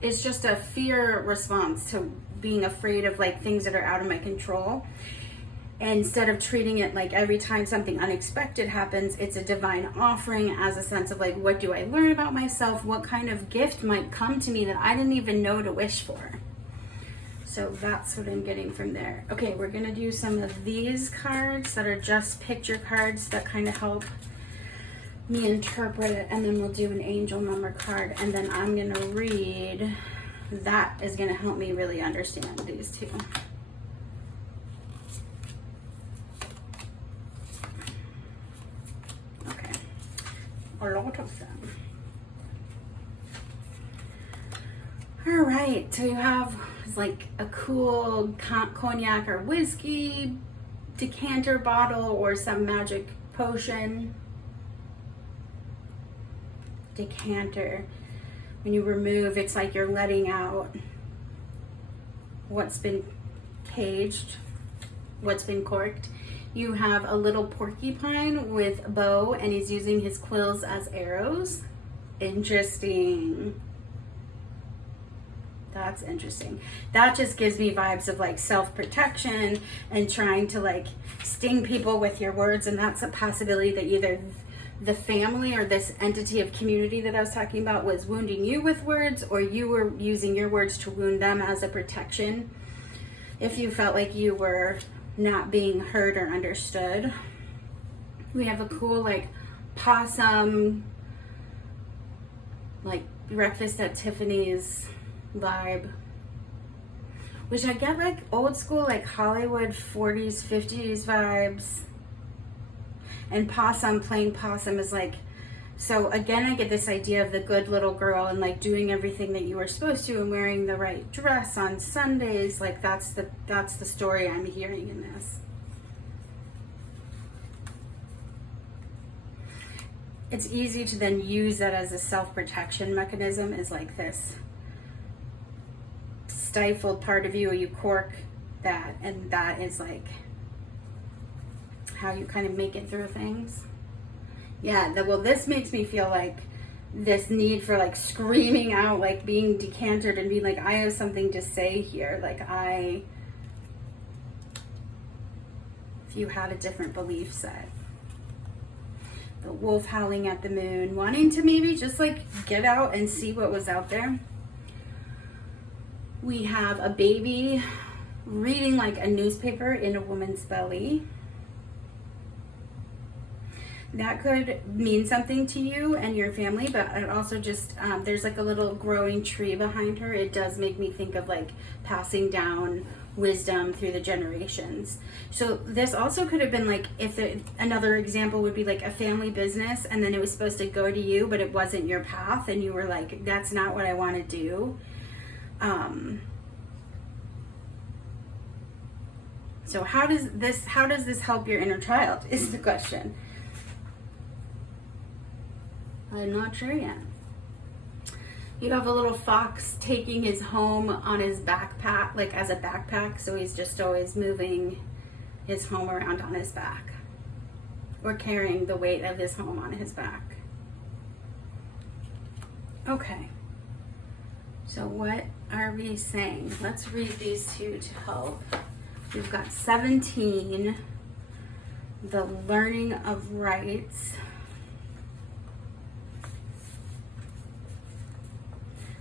it's just a fear response to being afraid of like things that are out of my control. Instead of treating it like every time something unexpected happens, it's a divine offering, as a sense of like, what do I learn about myself? What kind of gift might come to me that I didn't even know to wish for? So that's what I'm getting from there. Okay, we're gonna do some of these cards that are just picture cards that kind of help me interpret it, and then we'll do an angel number card, and then I'm gonna read. That is gonna help me really understand these two. person. All right, so you have like a cool cognac or whiskey decanter bottle or some magic potion. Decanter. When you remove, it's like you're letting out what's been caged, what's been corked. You have a little porcupine with a bow, and he's using his quills as arrows. Interesting. That's interesting. That just gives me vibes of like self-protection and trying to like sting people with your words, and that's a possibility that either the family or this entity of community that I was talking about was wounding you with words, or you were using your words to wound them as a protection if you felt like you were not being heard or understood. We have a cool like possum, like breakfast at Tiffany's vibe, which I get like old school like Hollywood 40s 50s vibes. And possum, playing possum is like, so again I get this idea of the good little girl and like doing everything that you were supposed to and wearing the right dress on Sundays. Like that's the story I'm hearing in this. It's easy to then use that as a self-protection mechanism, is like this stifled part of you, you cork that, and that is like how you kind of make it through things. Yeah, well, this makes me feel like this need for like screaming out, like being decanted and being like, I have something to say here. Like if you had a different belief set. The wolf howling at the moon, wanting to maybe just like get out and see what was out there. We have a baby reading like a newspaper in a woman's belly. That could mean something to you and your family, but it also just, there's like a little growing tree behind her. It does make me think of like passing down wisdom through the generations. So this also could have been like, another example would be like a family business, and then it was supposed to go to you, but it wasn't your path, and you were like, that's not what I want to do. So how does this help your inner child is the question. I'm not sure yet. You have a little fox taking his home on his backpack, like as a backpack, so he's just always moving his home around on his back, or carrying the weight of his home on his back. Okay, so what are we saying? Let's read these two to help. We've got 17, the learning of rights.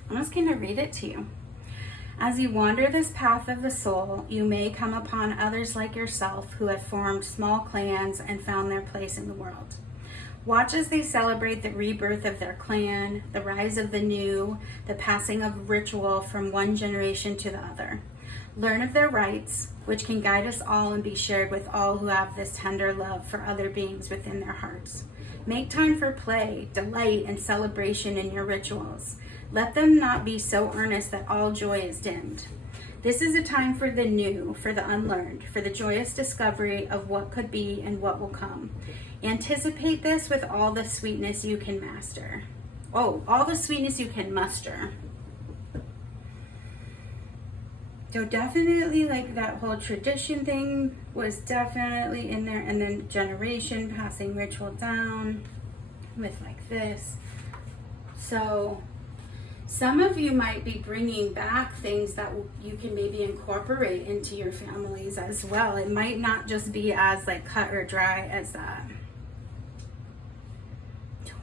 I'm just going to read it to you. As you wander this path of the soul, you may come upon others like yourself who have formed small clans and found their place in the world. Watch as they celebrate the rebirth of their clan, the rise of the new, the passing of ritual from one generation to the other. Learn of their rights, which can guide us all and be shared with all who have this tender love for other beings within their hearts. Make time for play, delight, and celebration in your rituals. Let them not be so earnest that all joy is dimmed. This is a time for the new, for the unlearned, for the joyous discovery of what could be and what will come. Anticipate this with all the sweetness you can master. Oh, all the sweetness you can muster. So definitely like that whole tradition thing was definitely in there, and then generation passing ritual down with like this. So some of you might be bringing back things that you can maybe incorporate into your families as well. It might not just be as like cut or dry as that. So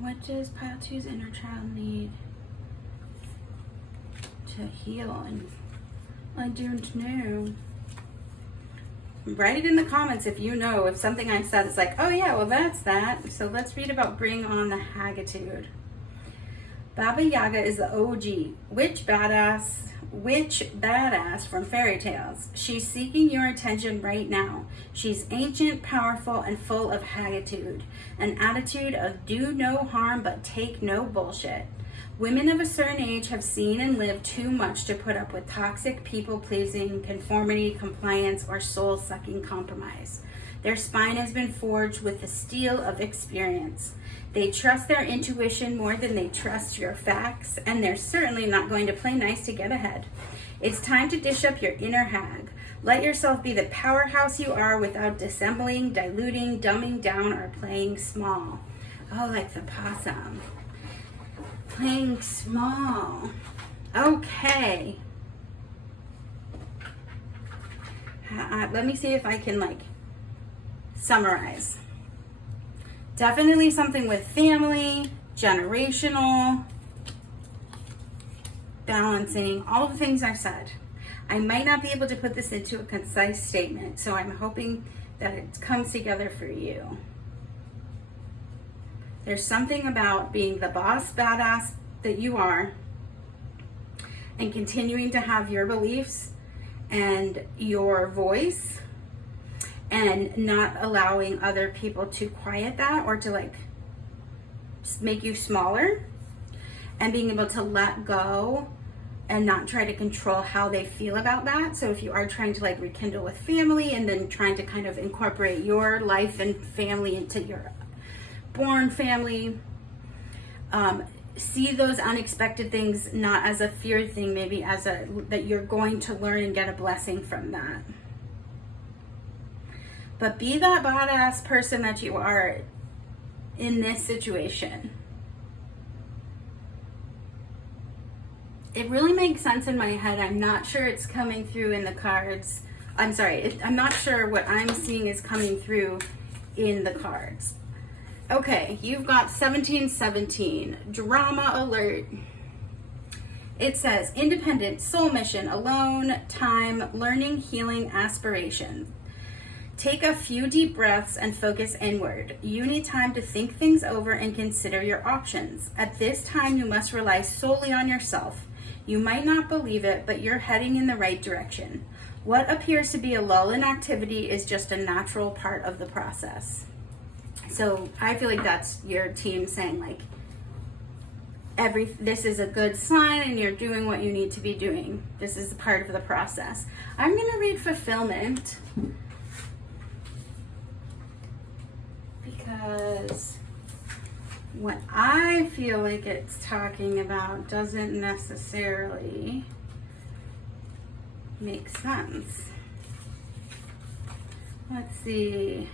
what does pile 2's inner child need to heal? And I don't know. Write it in the comments if you know, if something I said is like, oh yeah, well that's that. So let's read about Bring On the Haggitude. Baba Yaga is the OG witch badass witch badass from fairy tales. She's seeking your attention right now. She's ancient, powerful, and full of haggitude. An attitude of do no harm but take no bullshit. Women of a certain age have seen and lived too much to put up with toxic people-pleasing, conformity, compliance, or soul-sucking compromise. Their spine has been forged with the steel of experience. They trust their intuition more than they trust your facts, and they're certainly not going to play nice to get ahead. It's time to dish up your inner hag. Let yourself be the powerhouse you are without dissembling, diluting, dumbing down, or playing small. Oh, like the possum. Playing small. Okay. Let me see if I can summarize. Definitely something with family, generational, balancing, all the things I've said. I might not be able to put this into a concise statement, so I'm hoping that it comes together for you. There's something about being the boss badass that you are and continuing to have your beliefs and your voice and not allowing other people to quiet that or to just make you smaller, and being able to let go and not try to control how they feel about that. So if you are trying to rekindle with family and then trying to kind of incorporate your life and family into your born family, see those unexpected things not as a fear thing, maybe as that you're going to learn and get a blessing from that. But be that badass person that you are in this situation. It really makes sense in my head. I'm not sure it's coming through in the cards. I'm sorry, I'm not sure what I'm seeing is coming through in the cards. Okay, you've got 1717, drama alert. It says independent, soul mission, alone, time, learning, healing, aspiration. Take a few deep breaths and focus inward. You need time to think things over and consider your options. At this time, you must rely solely on yourself. You might not believe it, but you're heading in the right direction. What appears to be a lull in activity is just a natural part of the process. So I feel like that's your team saying this is a good sign and you're doing what you need to be doing. This is a part of the process. I'm going to read fulfillment because what I feel like it's talking about doesn't necessarily make sense. Let's see.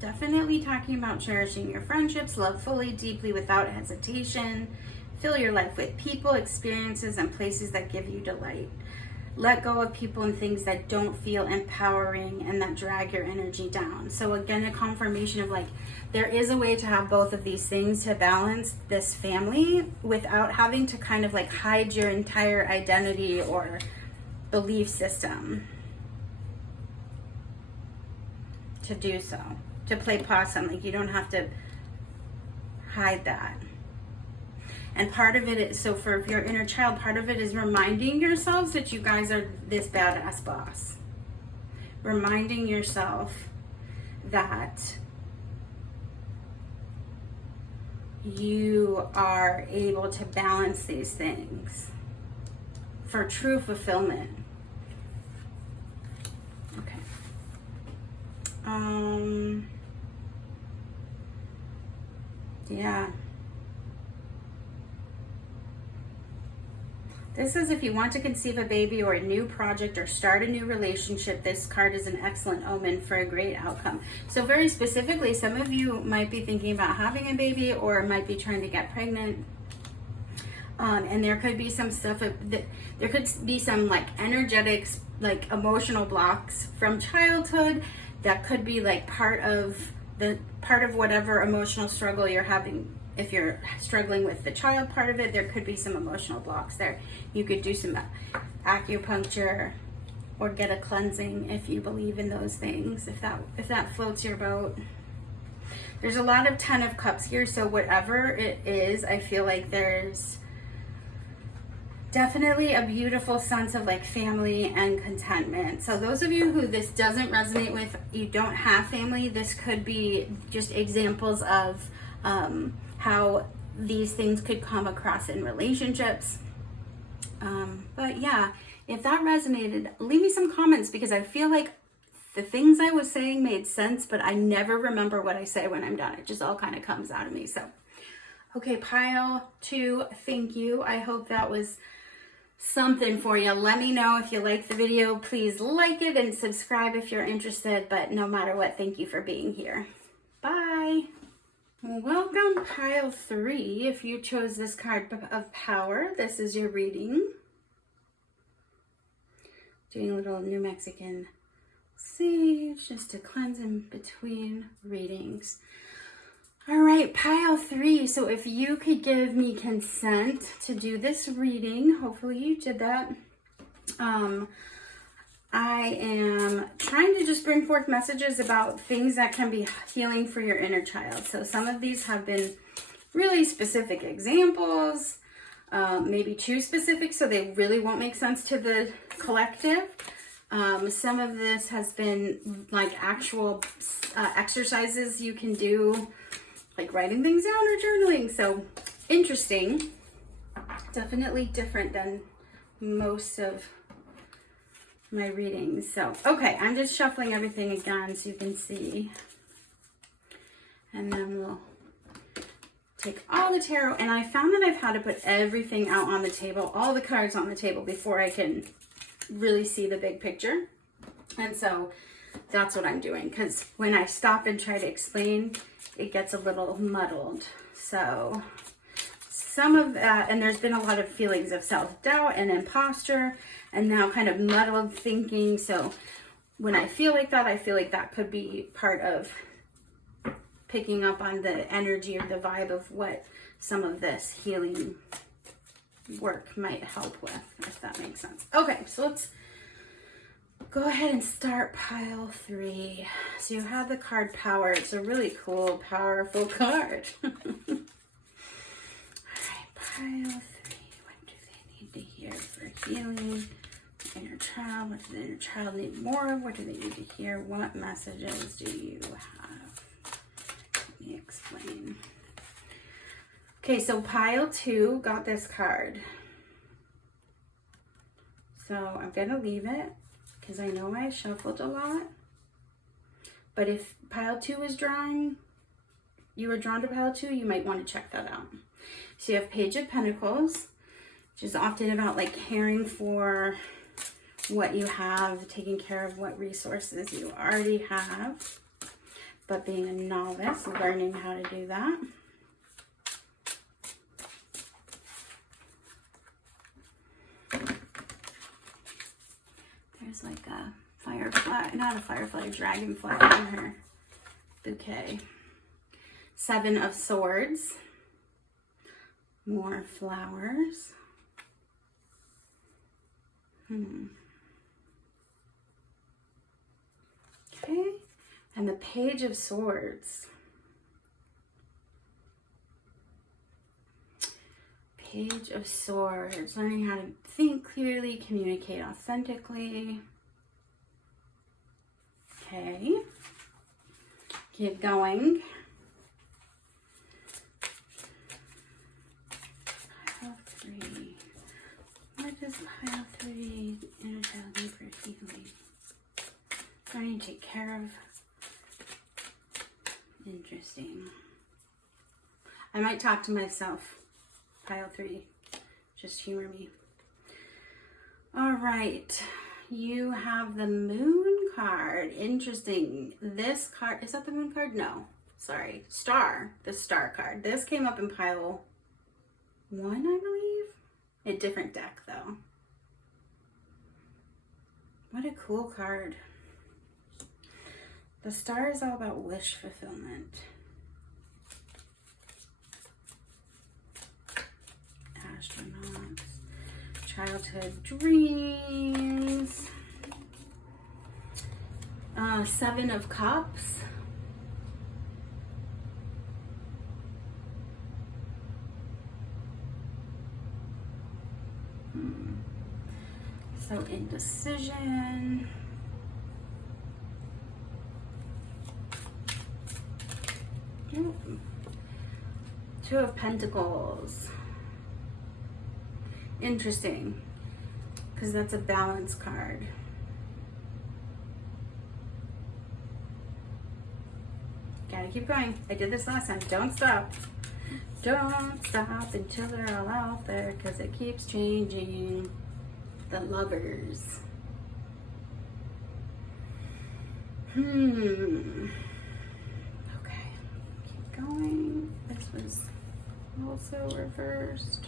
Definitely talking about cherishing your friendships, love fully, deeply, without hesitation. Fill your life with people, experiences, and places that give you delight. Let go of people and things that don't feel empowering and that drag your energy down. So again, a confirmation of there is a way to have both of these things to balance this family without having to kind of hide your entire identity or belief system to do so. To play possum, you don't have to hide that. And part of it is, so for your inner child, part of it is reminding yourselves that you guys are this badass boss. Reminding yourself that you are able to balance these things for true fulfillment. Okay. Yeah. This is if you want to conceive a baby or a new project or start a new relationship, this card is an excellent omen for a great outcome. So very specifically, some of you might be thinking about having a baby or might be trying to get pregnant. And there could be some stuff, there could be some energetics, emotional blocks from childhood that could be part of whatever emotional struggle you're having. If you're struggling with the child part of it, there could be some emotional blocks there. You could do some acupuncture or get a cleansing if you believe in those things, if that floats your boat. There's a lot of 10 of Cups here, so whatever it is, I feel like there's definitely a beautiful sense of like family and contentment. So those of you who this doesn't resonate with, you don't have family, this could be just examples of how these things could come across in relationships. But yeah, if that resonated, leave me some comments, because I feel like the things I was saying made sense, but I never remember what I say when I'm done. It just all kind of comes out of me. So, okay, pile 2, thank you. I hope that was something for you. Let me know if you like the video. Please like it and subscribe if you're interested. But no matter what, thank you for being here. Bye. Welcome, pile 3. If you chose this card of power, this is your reading. Doing a little New Mexican sage just to cleanse in between readings. All right, pile 3. So if you could give me consent to do this reading, hopefully you did that. I am trying to just bring forth messages about things that can be healing for your inner child. So some of these have been really specific examples, maybe too specific, so they really won't make sense to the collective. Some of this has been like actual exercises you can do, like writing things down or journaling. So interesting, definitely different than most of my readings. So, okay, I'm just shuffling everything again so you can see. And then we'll take all the tarot. And I found that I've had to put everything out on the table, all the cards on the table, before I can really see the big picture. And so that's what I'm doing, because when I stop and try to explain, it gets a little muddled. So some of that, and there's been a lot of feelings of self-doubt and imposter, and now kind of muddled thinking. So when I feel like that, I feel like that could be part of picking up on the energy or the vibe of what some of this healing work might help with, if that makes sense. Okay, so let's go ahead and start pile 3. So you have the card Power. It's a really cool, powerful card. All right, pile 3. What do they need to hear for healing? Inner child. What does the inner child need more of? What do they need to hear? What messages do you have? Let me explain. Okay, so pile 2 got this card. So I'm going to leave it because I know I shuffled a lot. But if pile 2 is drawing, you were drawn to pile 2, you might want to check that out. So you have Page of Pentacles, which is often about like caring for what you have, taking care of what resources you already have, but being a novice, learning how to do that. There's like a firefly, not a firefly, a dragonfly in her bouquet. 7 of Swords. More flowers. Okay, and the Page of Swords. Page of Swords, learning how to think clearly, communicate authentically. Okay, keep going. Pile 3. What does pile 3 inner child need for healing? Learning to take care of. Interesting. I might talk to myself. Pile 3. Just humor me. All right. You have the Moon card. Interesting. This card, is that the Moon card? No. Sorry. Star. The Star card. This came up in pile 1, I believe. A different deck, though. What a cool card. The Star is all about wish fulfillment. Astronauts. Childhood dreams. 7 of Cups. So indecision. Two of Pentacles. Interesting, because that's a balance card. Gotta keep going. I did this last time. Don't stop. Don't stop until they're all out there, because it keeps changing. The Lovers. Okay. Keep going. This was also reversed.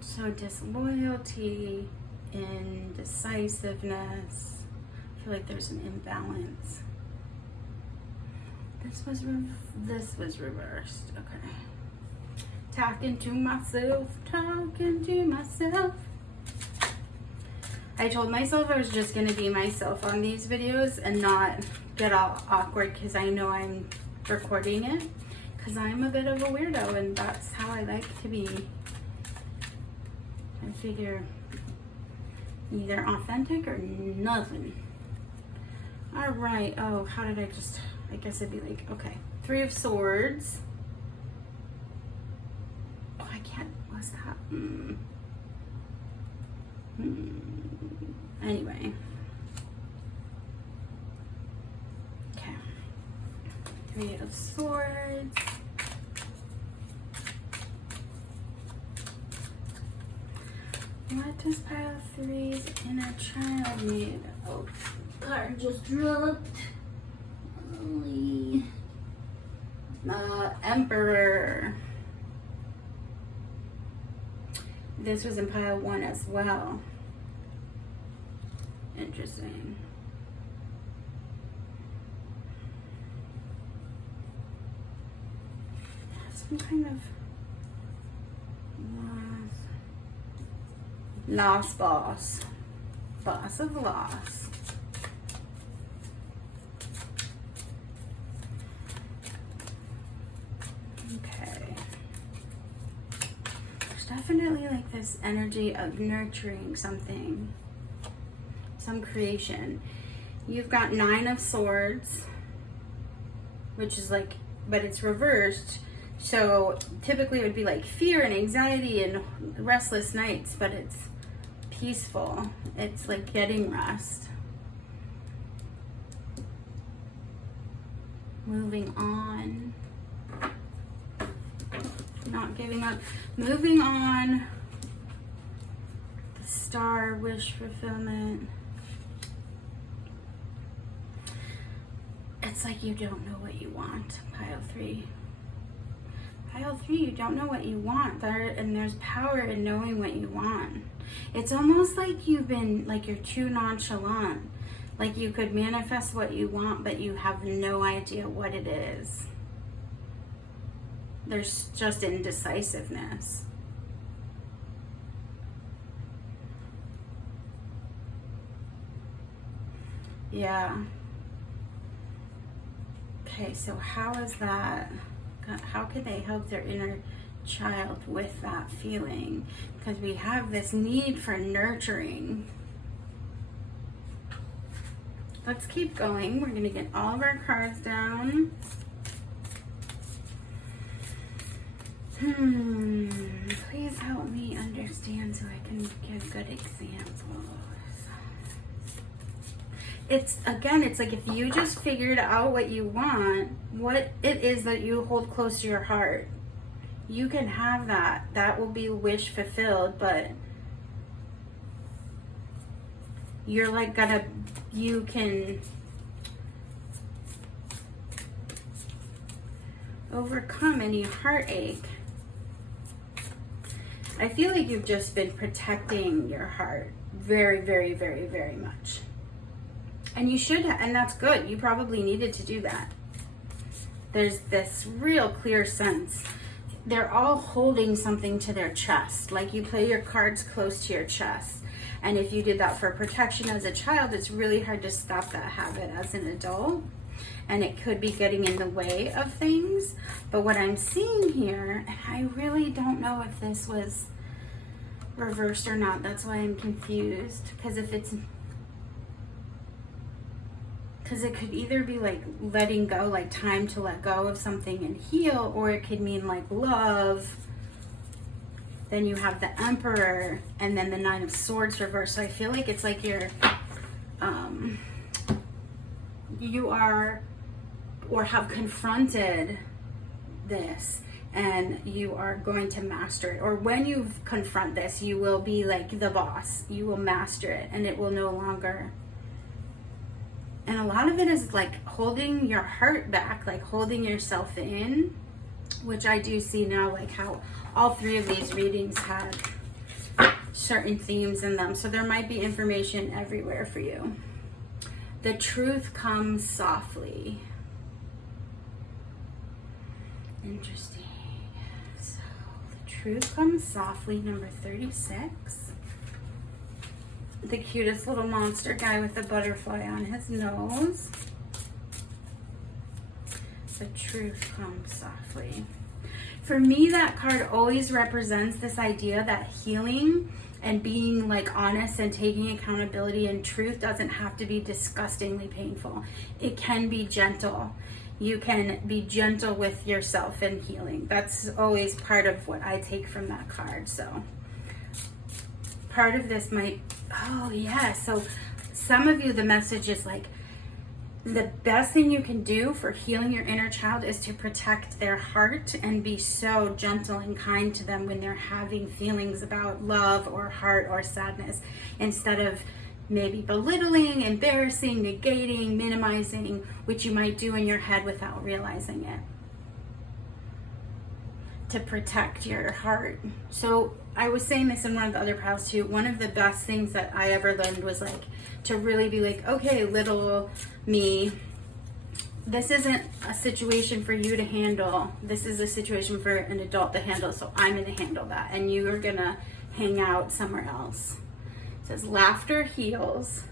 So disloyalty, indecisiveness. I feel like there's an imbalance. This was reversed. Okay. Talking to myself. I told myself I was just gonna be myself on these videos and not get all awkward, because I know I'm recording it, because I'm a bit of a weirdo and that's how I like to be. I figure either authentic or nothing. All right. Oh, how did I guess I'd be like, okay. Three of Swords. Oh, I can't, what's that? Anyway. Okay. Three of Swords. What does pile of threes inner child need? Oh, card just dropped. Holy. Emperor. This was in pile 1 as well. Interesting. Some kind of loss boss. Boss of loss. Okay. There's definitely like this energy of nurturing something. Some creation. You've got 9 of Swords, which is like, but it's reversed. So typically it would be like fear and anxiety and restless nights, but it's peaceful. It's like getting rest. Moving on. Not giving up. Moving on. The Star, wish fulfillment. It's like you don't know what you want, pile 3. Pile 3, you don't know what you want. And there's power in knowing what you want. It's almost like you've been, like you're too nonchalant. Like you could manifest what you want, but you have no idea what it is. There's just indecisiveness. Yeah. Okay, so how is that? How could they help their inner child with that feeling? Because we have this need for nurturing. Let's keep going. We're going to get all of our cards down. Please help me understand so I can give good examples. It's, again, it's like if you just figured out what you want, what it is that you hold close to your heart, you can have that. That will be wish fulfilled, but you're like you can overcome any heartache. I feel like you've just been protecting your heart very, very, very, very much. And you should, and that's good. You probably needed to do that. There's this real clear sense. They're all holding something to their chest. Like you play your cards close to your chest. And if you did that for protection as a child, it's really hard to stop that habit as an adult. and it could be getting in the way of things. But what I'm seeing here, and I really don't know if this was reversed or not, that's why I'm confused, because it could either be like letting go, like time to let go of something and heal, or it could mean like love. Then you have the Emperor, and then the Nine of Swords reversed. So I feel like it's like you are or have confronted this, and you are going to master it. Or when you confront this, you will be like the boss. You will master it, and it will no longer. And a lot of it is like holding your heart back, like holding yourself in, which I do see now, like how all three of these readings had certain themes in them. So there might be information everywhere for you. The truth comes softly. Interesting. So the truth comes softly, number 36. The cutest little monster guy with the butterfly on his nose. The truth comes softly. For me, that card always represents this idea that healing and being like honest and taking accountability and truth doesn't have to be disgustingly painful. It can be gentle. You can be gentle with yourself in healing. That's always part of what I take from that card. So part of this might, oh yeah, so some of you, the message is like, the best thing you can do for healing your inner child is to protect their heart and be so gentle and kind to them when they're having feelings about love or heart or sadness, instead of maybe belittling, embarrassing, negating, minimizing, which you might do in your head without realizing it. To protect your heart. So I was saying this in one of the other piles too. One of the best things that I ever learned was like to really be like, okay, little me, this isn't a situation for you to handle. This is a situation for an adult to handle. So I'm going to handle that, and you are going to hang out somewhere else. It says laughter heals.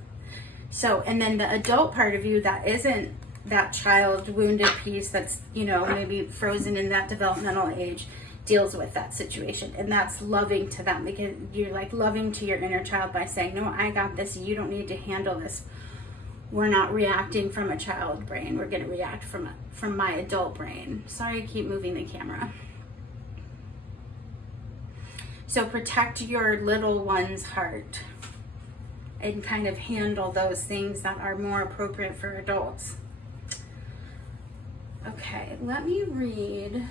So, and then the adult part of you that isn't that child wounded piece that's, you know, maybe frozen in that developmental age, deals with that situation, and that's loving to them, because you're like loving to your inner child by saying, no, I got this, you don't need to handle this. We're not reacting from a child brain, we're going to react from my adult brain. Sorry, I keep moving the camera. So protect your little one's heart and kind of handle those things that are more appropriate for adults. Okay, let me read.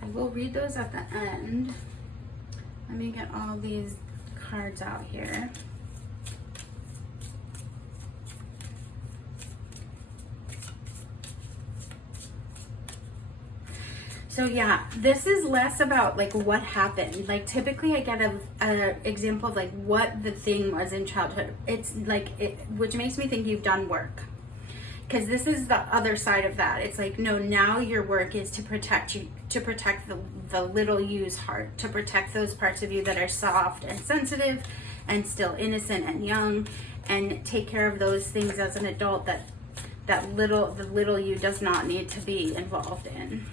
I will read those at the end. Let me get all these cards out here. So yeah, this is less about like what happened. Like typically I get a example of like what the thing was in childhood. It's like, which makes me think you've done work. Because this is the other side of that. It's like, no, now your work is to protect you, to protect the little you's heart, to protect those parts of you that are soft and sensitive and still innocent and young, and take care of those things as an adult that the little you does not need to be involved in.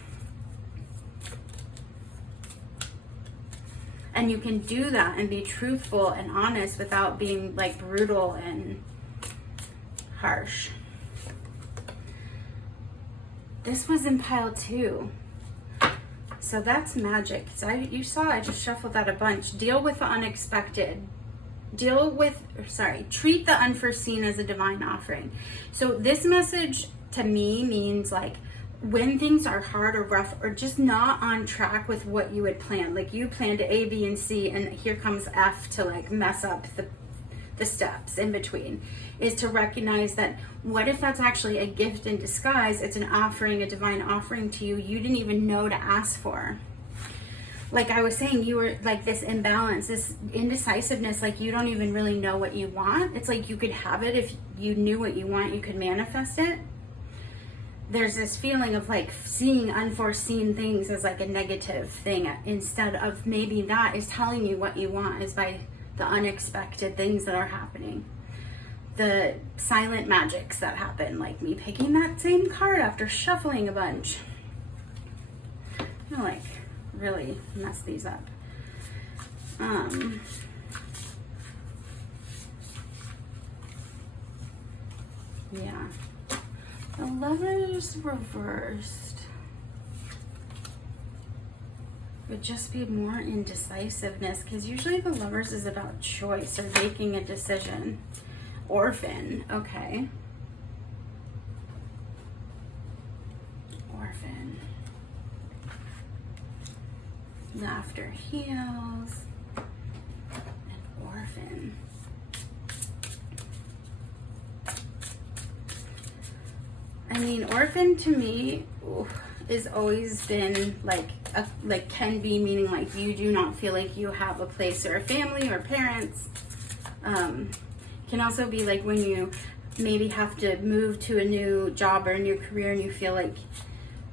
And you can do that and be truthful and honest without being like brutal and harsh. This was in pile 2. So that's magic. So you saw I just shuffled that a bunch. Deal with the unexpected. Treat the unforeseen as a divine offering. So this message to me means like when things are hard or rough or just not on track with what you had planned. Like you planned A, B, and C, and here comes F to like mess up the steps in between, is to recognize that what if that's actually a gift in disguise? It's an offering, a divine offering to you didn't even know to ask for. Like I was saying, you were like this imbalance, this indecisiveness, like you don't even really know what you want. It's like you could have it if you knew what you want, you could manifest it. There's this feeling of like seeing unforeseen things as like a negative thing, instead of maybe that is telling you what you want is by the unexpected things that are happening. the silent magics that happen, like me picking that same card after shuffling a bunch. I like really mess these up. Yeah. The Lovers reversed would just be more indecisiveness, because usually the Lovers is about choice or making a decision. Orphan, okay. Orphan. Laughter heals. And orphan. I mean, orphan to me is always been like can be meaning like you do not feel like you have a place or a family or parents. Can also be like when you maybe have to move to a new job or a new career and you feel like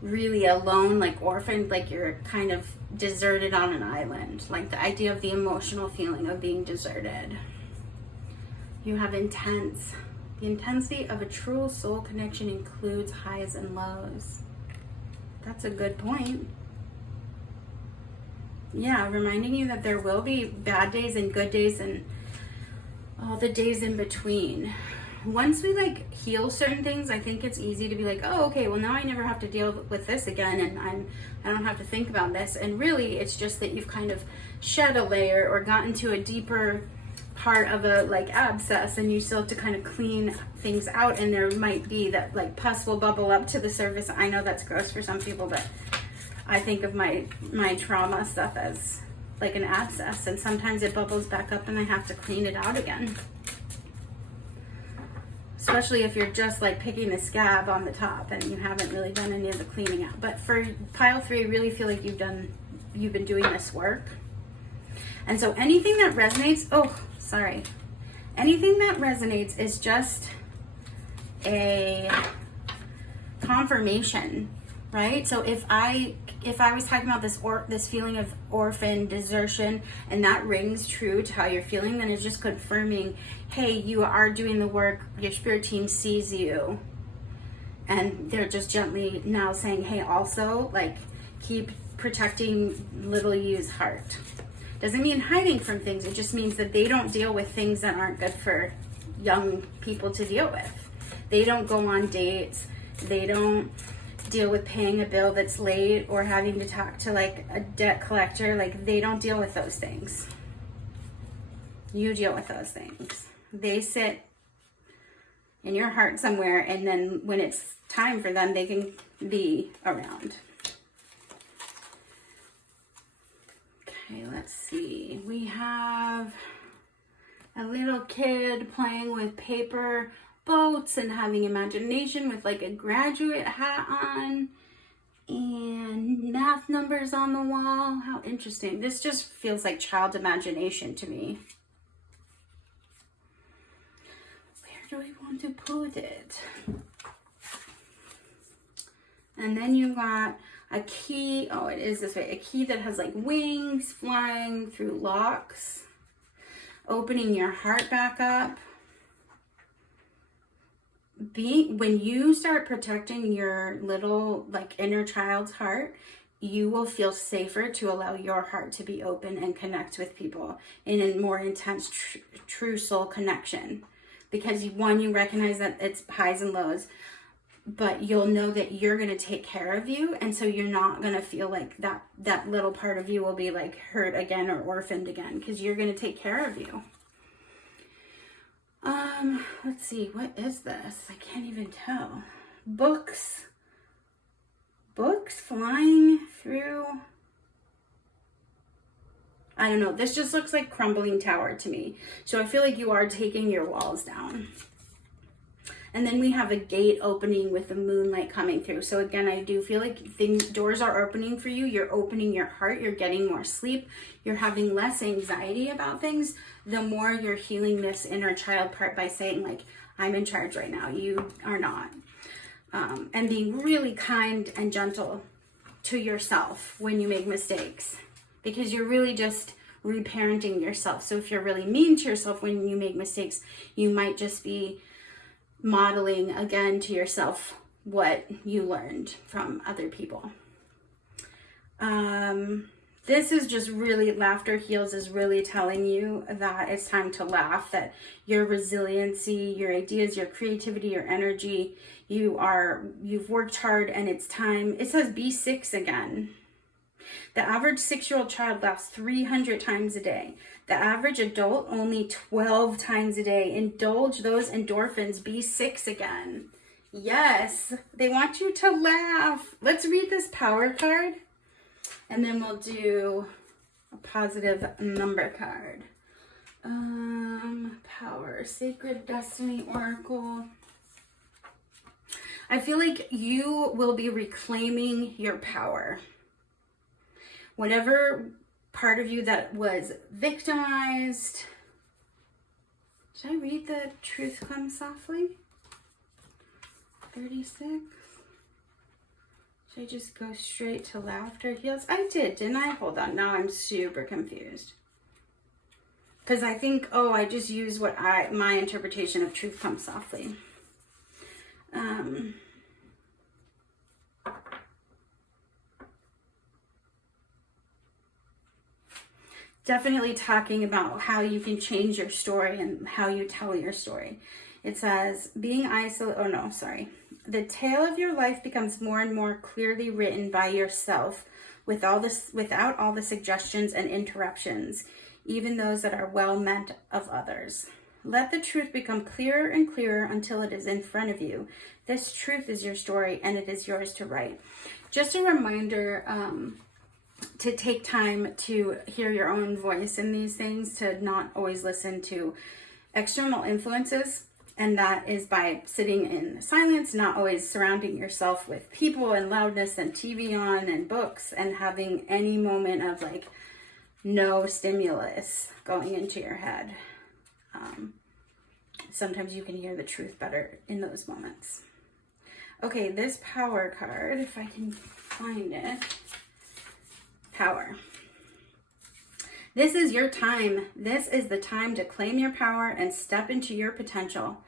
really alone, like orphaned, like you're kind of deserted on an island. Like the idea of the emotional feeling of being deserted. You have intense. The intensity of a true soul connection includes highs and lows. That's a good point. Yeah, reminding you that there will be bad days and good days and all the days in between. Once we like heal certain things, I think it's easy to be like, oh, okay, well now I never have to deal with this again, and I don't have to think about this. And really, it's just that you've kind of shed a layer or gotten to a deeper part of a like abscess, and you still have to kind of clean things out, and there might be that like pus will bubble up to the surface. I know that's gross for some people, but I think of my trauma stuff as like an abscess, and sometimes it bubbles back up and I have to clean it out again. Especially if you're just like picking the scab on the top and you haven't really done any of the cleaning out. But for pile 3, I really feel like you've been doing this work. And so anything that resonates, anything that resonates is just a confirmation, right? So if I was talking about this feeling of orphan desertion, and that rings true to how you're feeling, then it's just confirming, hey, you are doing the work, your spirit team sees you, and they're just gently now saying, hey, also like keep protecting little you's heart. Doesn't mean hiding from things, it just means that they don't deal with things that aren't good for young people to deal with. They don't go on dates, they don't deal with paying a bill that's late or having to talk to like a debt collector. Like they don't deal with those things. You deal with those things. They sit in your heart somewhere, and then when it's time for them, they can be around. Okay, let's see. We have a little kid playing with paper boats and having imagination with like a graduate hat on and math numbers on the wall. How interesting. This just feels like child imagination to me. Where do we want to put it? And then you got a key. Oh, it is this way. A key that has like wings flying through locks. Opening your heart back up. When you start protecting your little like inner child's heart, you will feel safer to allow your heart to be open and connect with people in a more intense true soul connection, because one, you recognize that it's highs and lows, but you'll know that you're going to take care of you, and so you're not going to feel like that little part of you will be like hurt again or orphaned again, because you're going to take care of you. Let's see, what is this? I can't even tell. Books flying through. I don't know. This just looks like crumbling tower to me. So I feel like you are taking your walls down. And then we have a gate opening with the moonlight coming through. So again, I do feel like doors are opening for you. You're opening your heart. You're getting more sleep. You're having less anxiety about things. The more you're healing this inner child part by saying like, I'm in charge right now. You are not. And being really kind and gentle to yourself when you make mistakes. Because you're really just reparenting yourself. So if you're really mean to yourself when you make mistakes, you might just be modeling again to yourself what you learned from other people. This is just really, laughter heals is really telling you that it's time to laugh, that your resiliency, your ideas, your creativity, your energy, you've worked hard and it's time. It says be 6 again. The average 6-year-old child laughs 300 times a day. The average adult only 12 times a day. Indulge those endorphins. Be 6 again. Yes, they want you to laugh. Let's read this power card. And then we'll do a positive number card. Power, Sacred Destiny Oracle. I feel like you will be reclaiming your power. Whatever part of you that was victimized. Should I read the Truth Comes Softly? 36. Should I just go straight to Laughter Heals? I did, didn't I? Hold on, now I'm super confused. Because I think, I just used my interpretation of Truth Comes Softly. Definitely talking about how you can change your story and how you tell your story. It says, being isolated, the tale of your life becomes more and more clearly written by yourself without all the suggestions and interruptions, even those that are well meant of others. Let the truth become clearer and clearer until it is in front of you. This truth is your story and it is yours to write. Just a reminder to take time to hear your own voice in these things, to not always listen to external influences. And that is by sitting in silence, not always surrounding yourself with people and loudness and TV on and books, and having any moment of like no stimulus going into your head. Sometimes you can hear the truth better in those moments. Okay, this power card, if I can find it. Power. This is your time. This is the time to claim your power and step into your potential.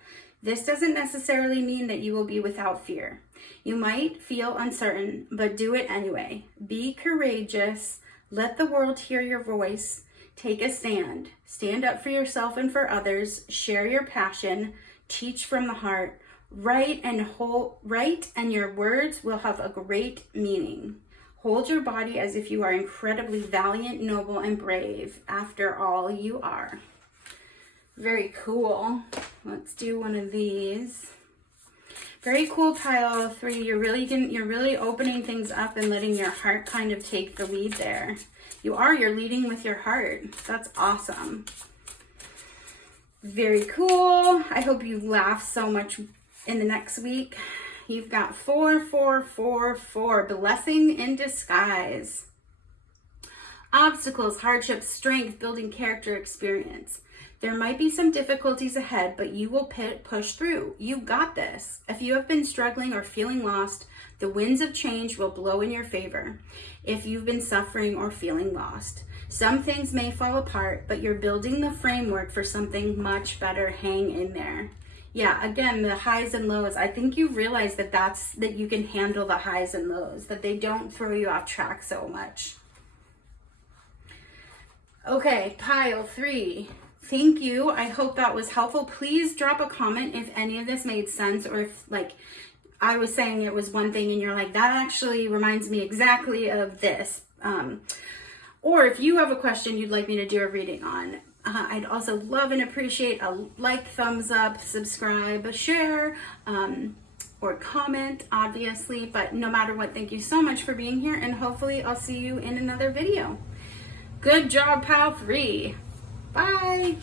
This doesn't necessarily mean that you will be without fear. You might feel uncertain, but do it anyway. Be courageous. Let the world hear your voice. Take a stand. Stand up for yourself and for others. Share your passion. Teach from the heart. Write and your words will have a great meaning. Hold your body as if you are incredibly valiant, noble, and brave. After all, you are. Very cool. Let's do one of these. Very cool, pile 3. You're really opening things up and letting your heart kind of take the lead there. You're leading with your heart. That's awesome. Very cool. I hope you laugh so much in the next week. You've got 4, 4, 4, 4. Blessing in disguise. Obstacles, hardships, strength, building character, experience. There might be some difficulties ahead, but you will push through. You got this. If you have been struggling or feeling lost, the winds of change will blow in your favor. If you've been suffering or feeling lost, some things may fall apart, but you're building the framework for something much better. Hang in there. Yeah, again, the highs and lows. I think you realize that you can handle the highs and lows, that they don't throw you off track so much. Okay, pile 3. Thank you. I hope that was helpful. Please drop a comment if any of this made sense, or if like I was saying it was one thing and you're like, that actually reminds me exactly of this. Or if you have a question you'd like me to do a reading on. I'd also love and appreciate a like, thumbs up, subscribe, share, or comment, obviously. But no matter what, thank you so much for being here, and hopefully I'll see you in another video. Good job, pal 3. Bye.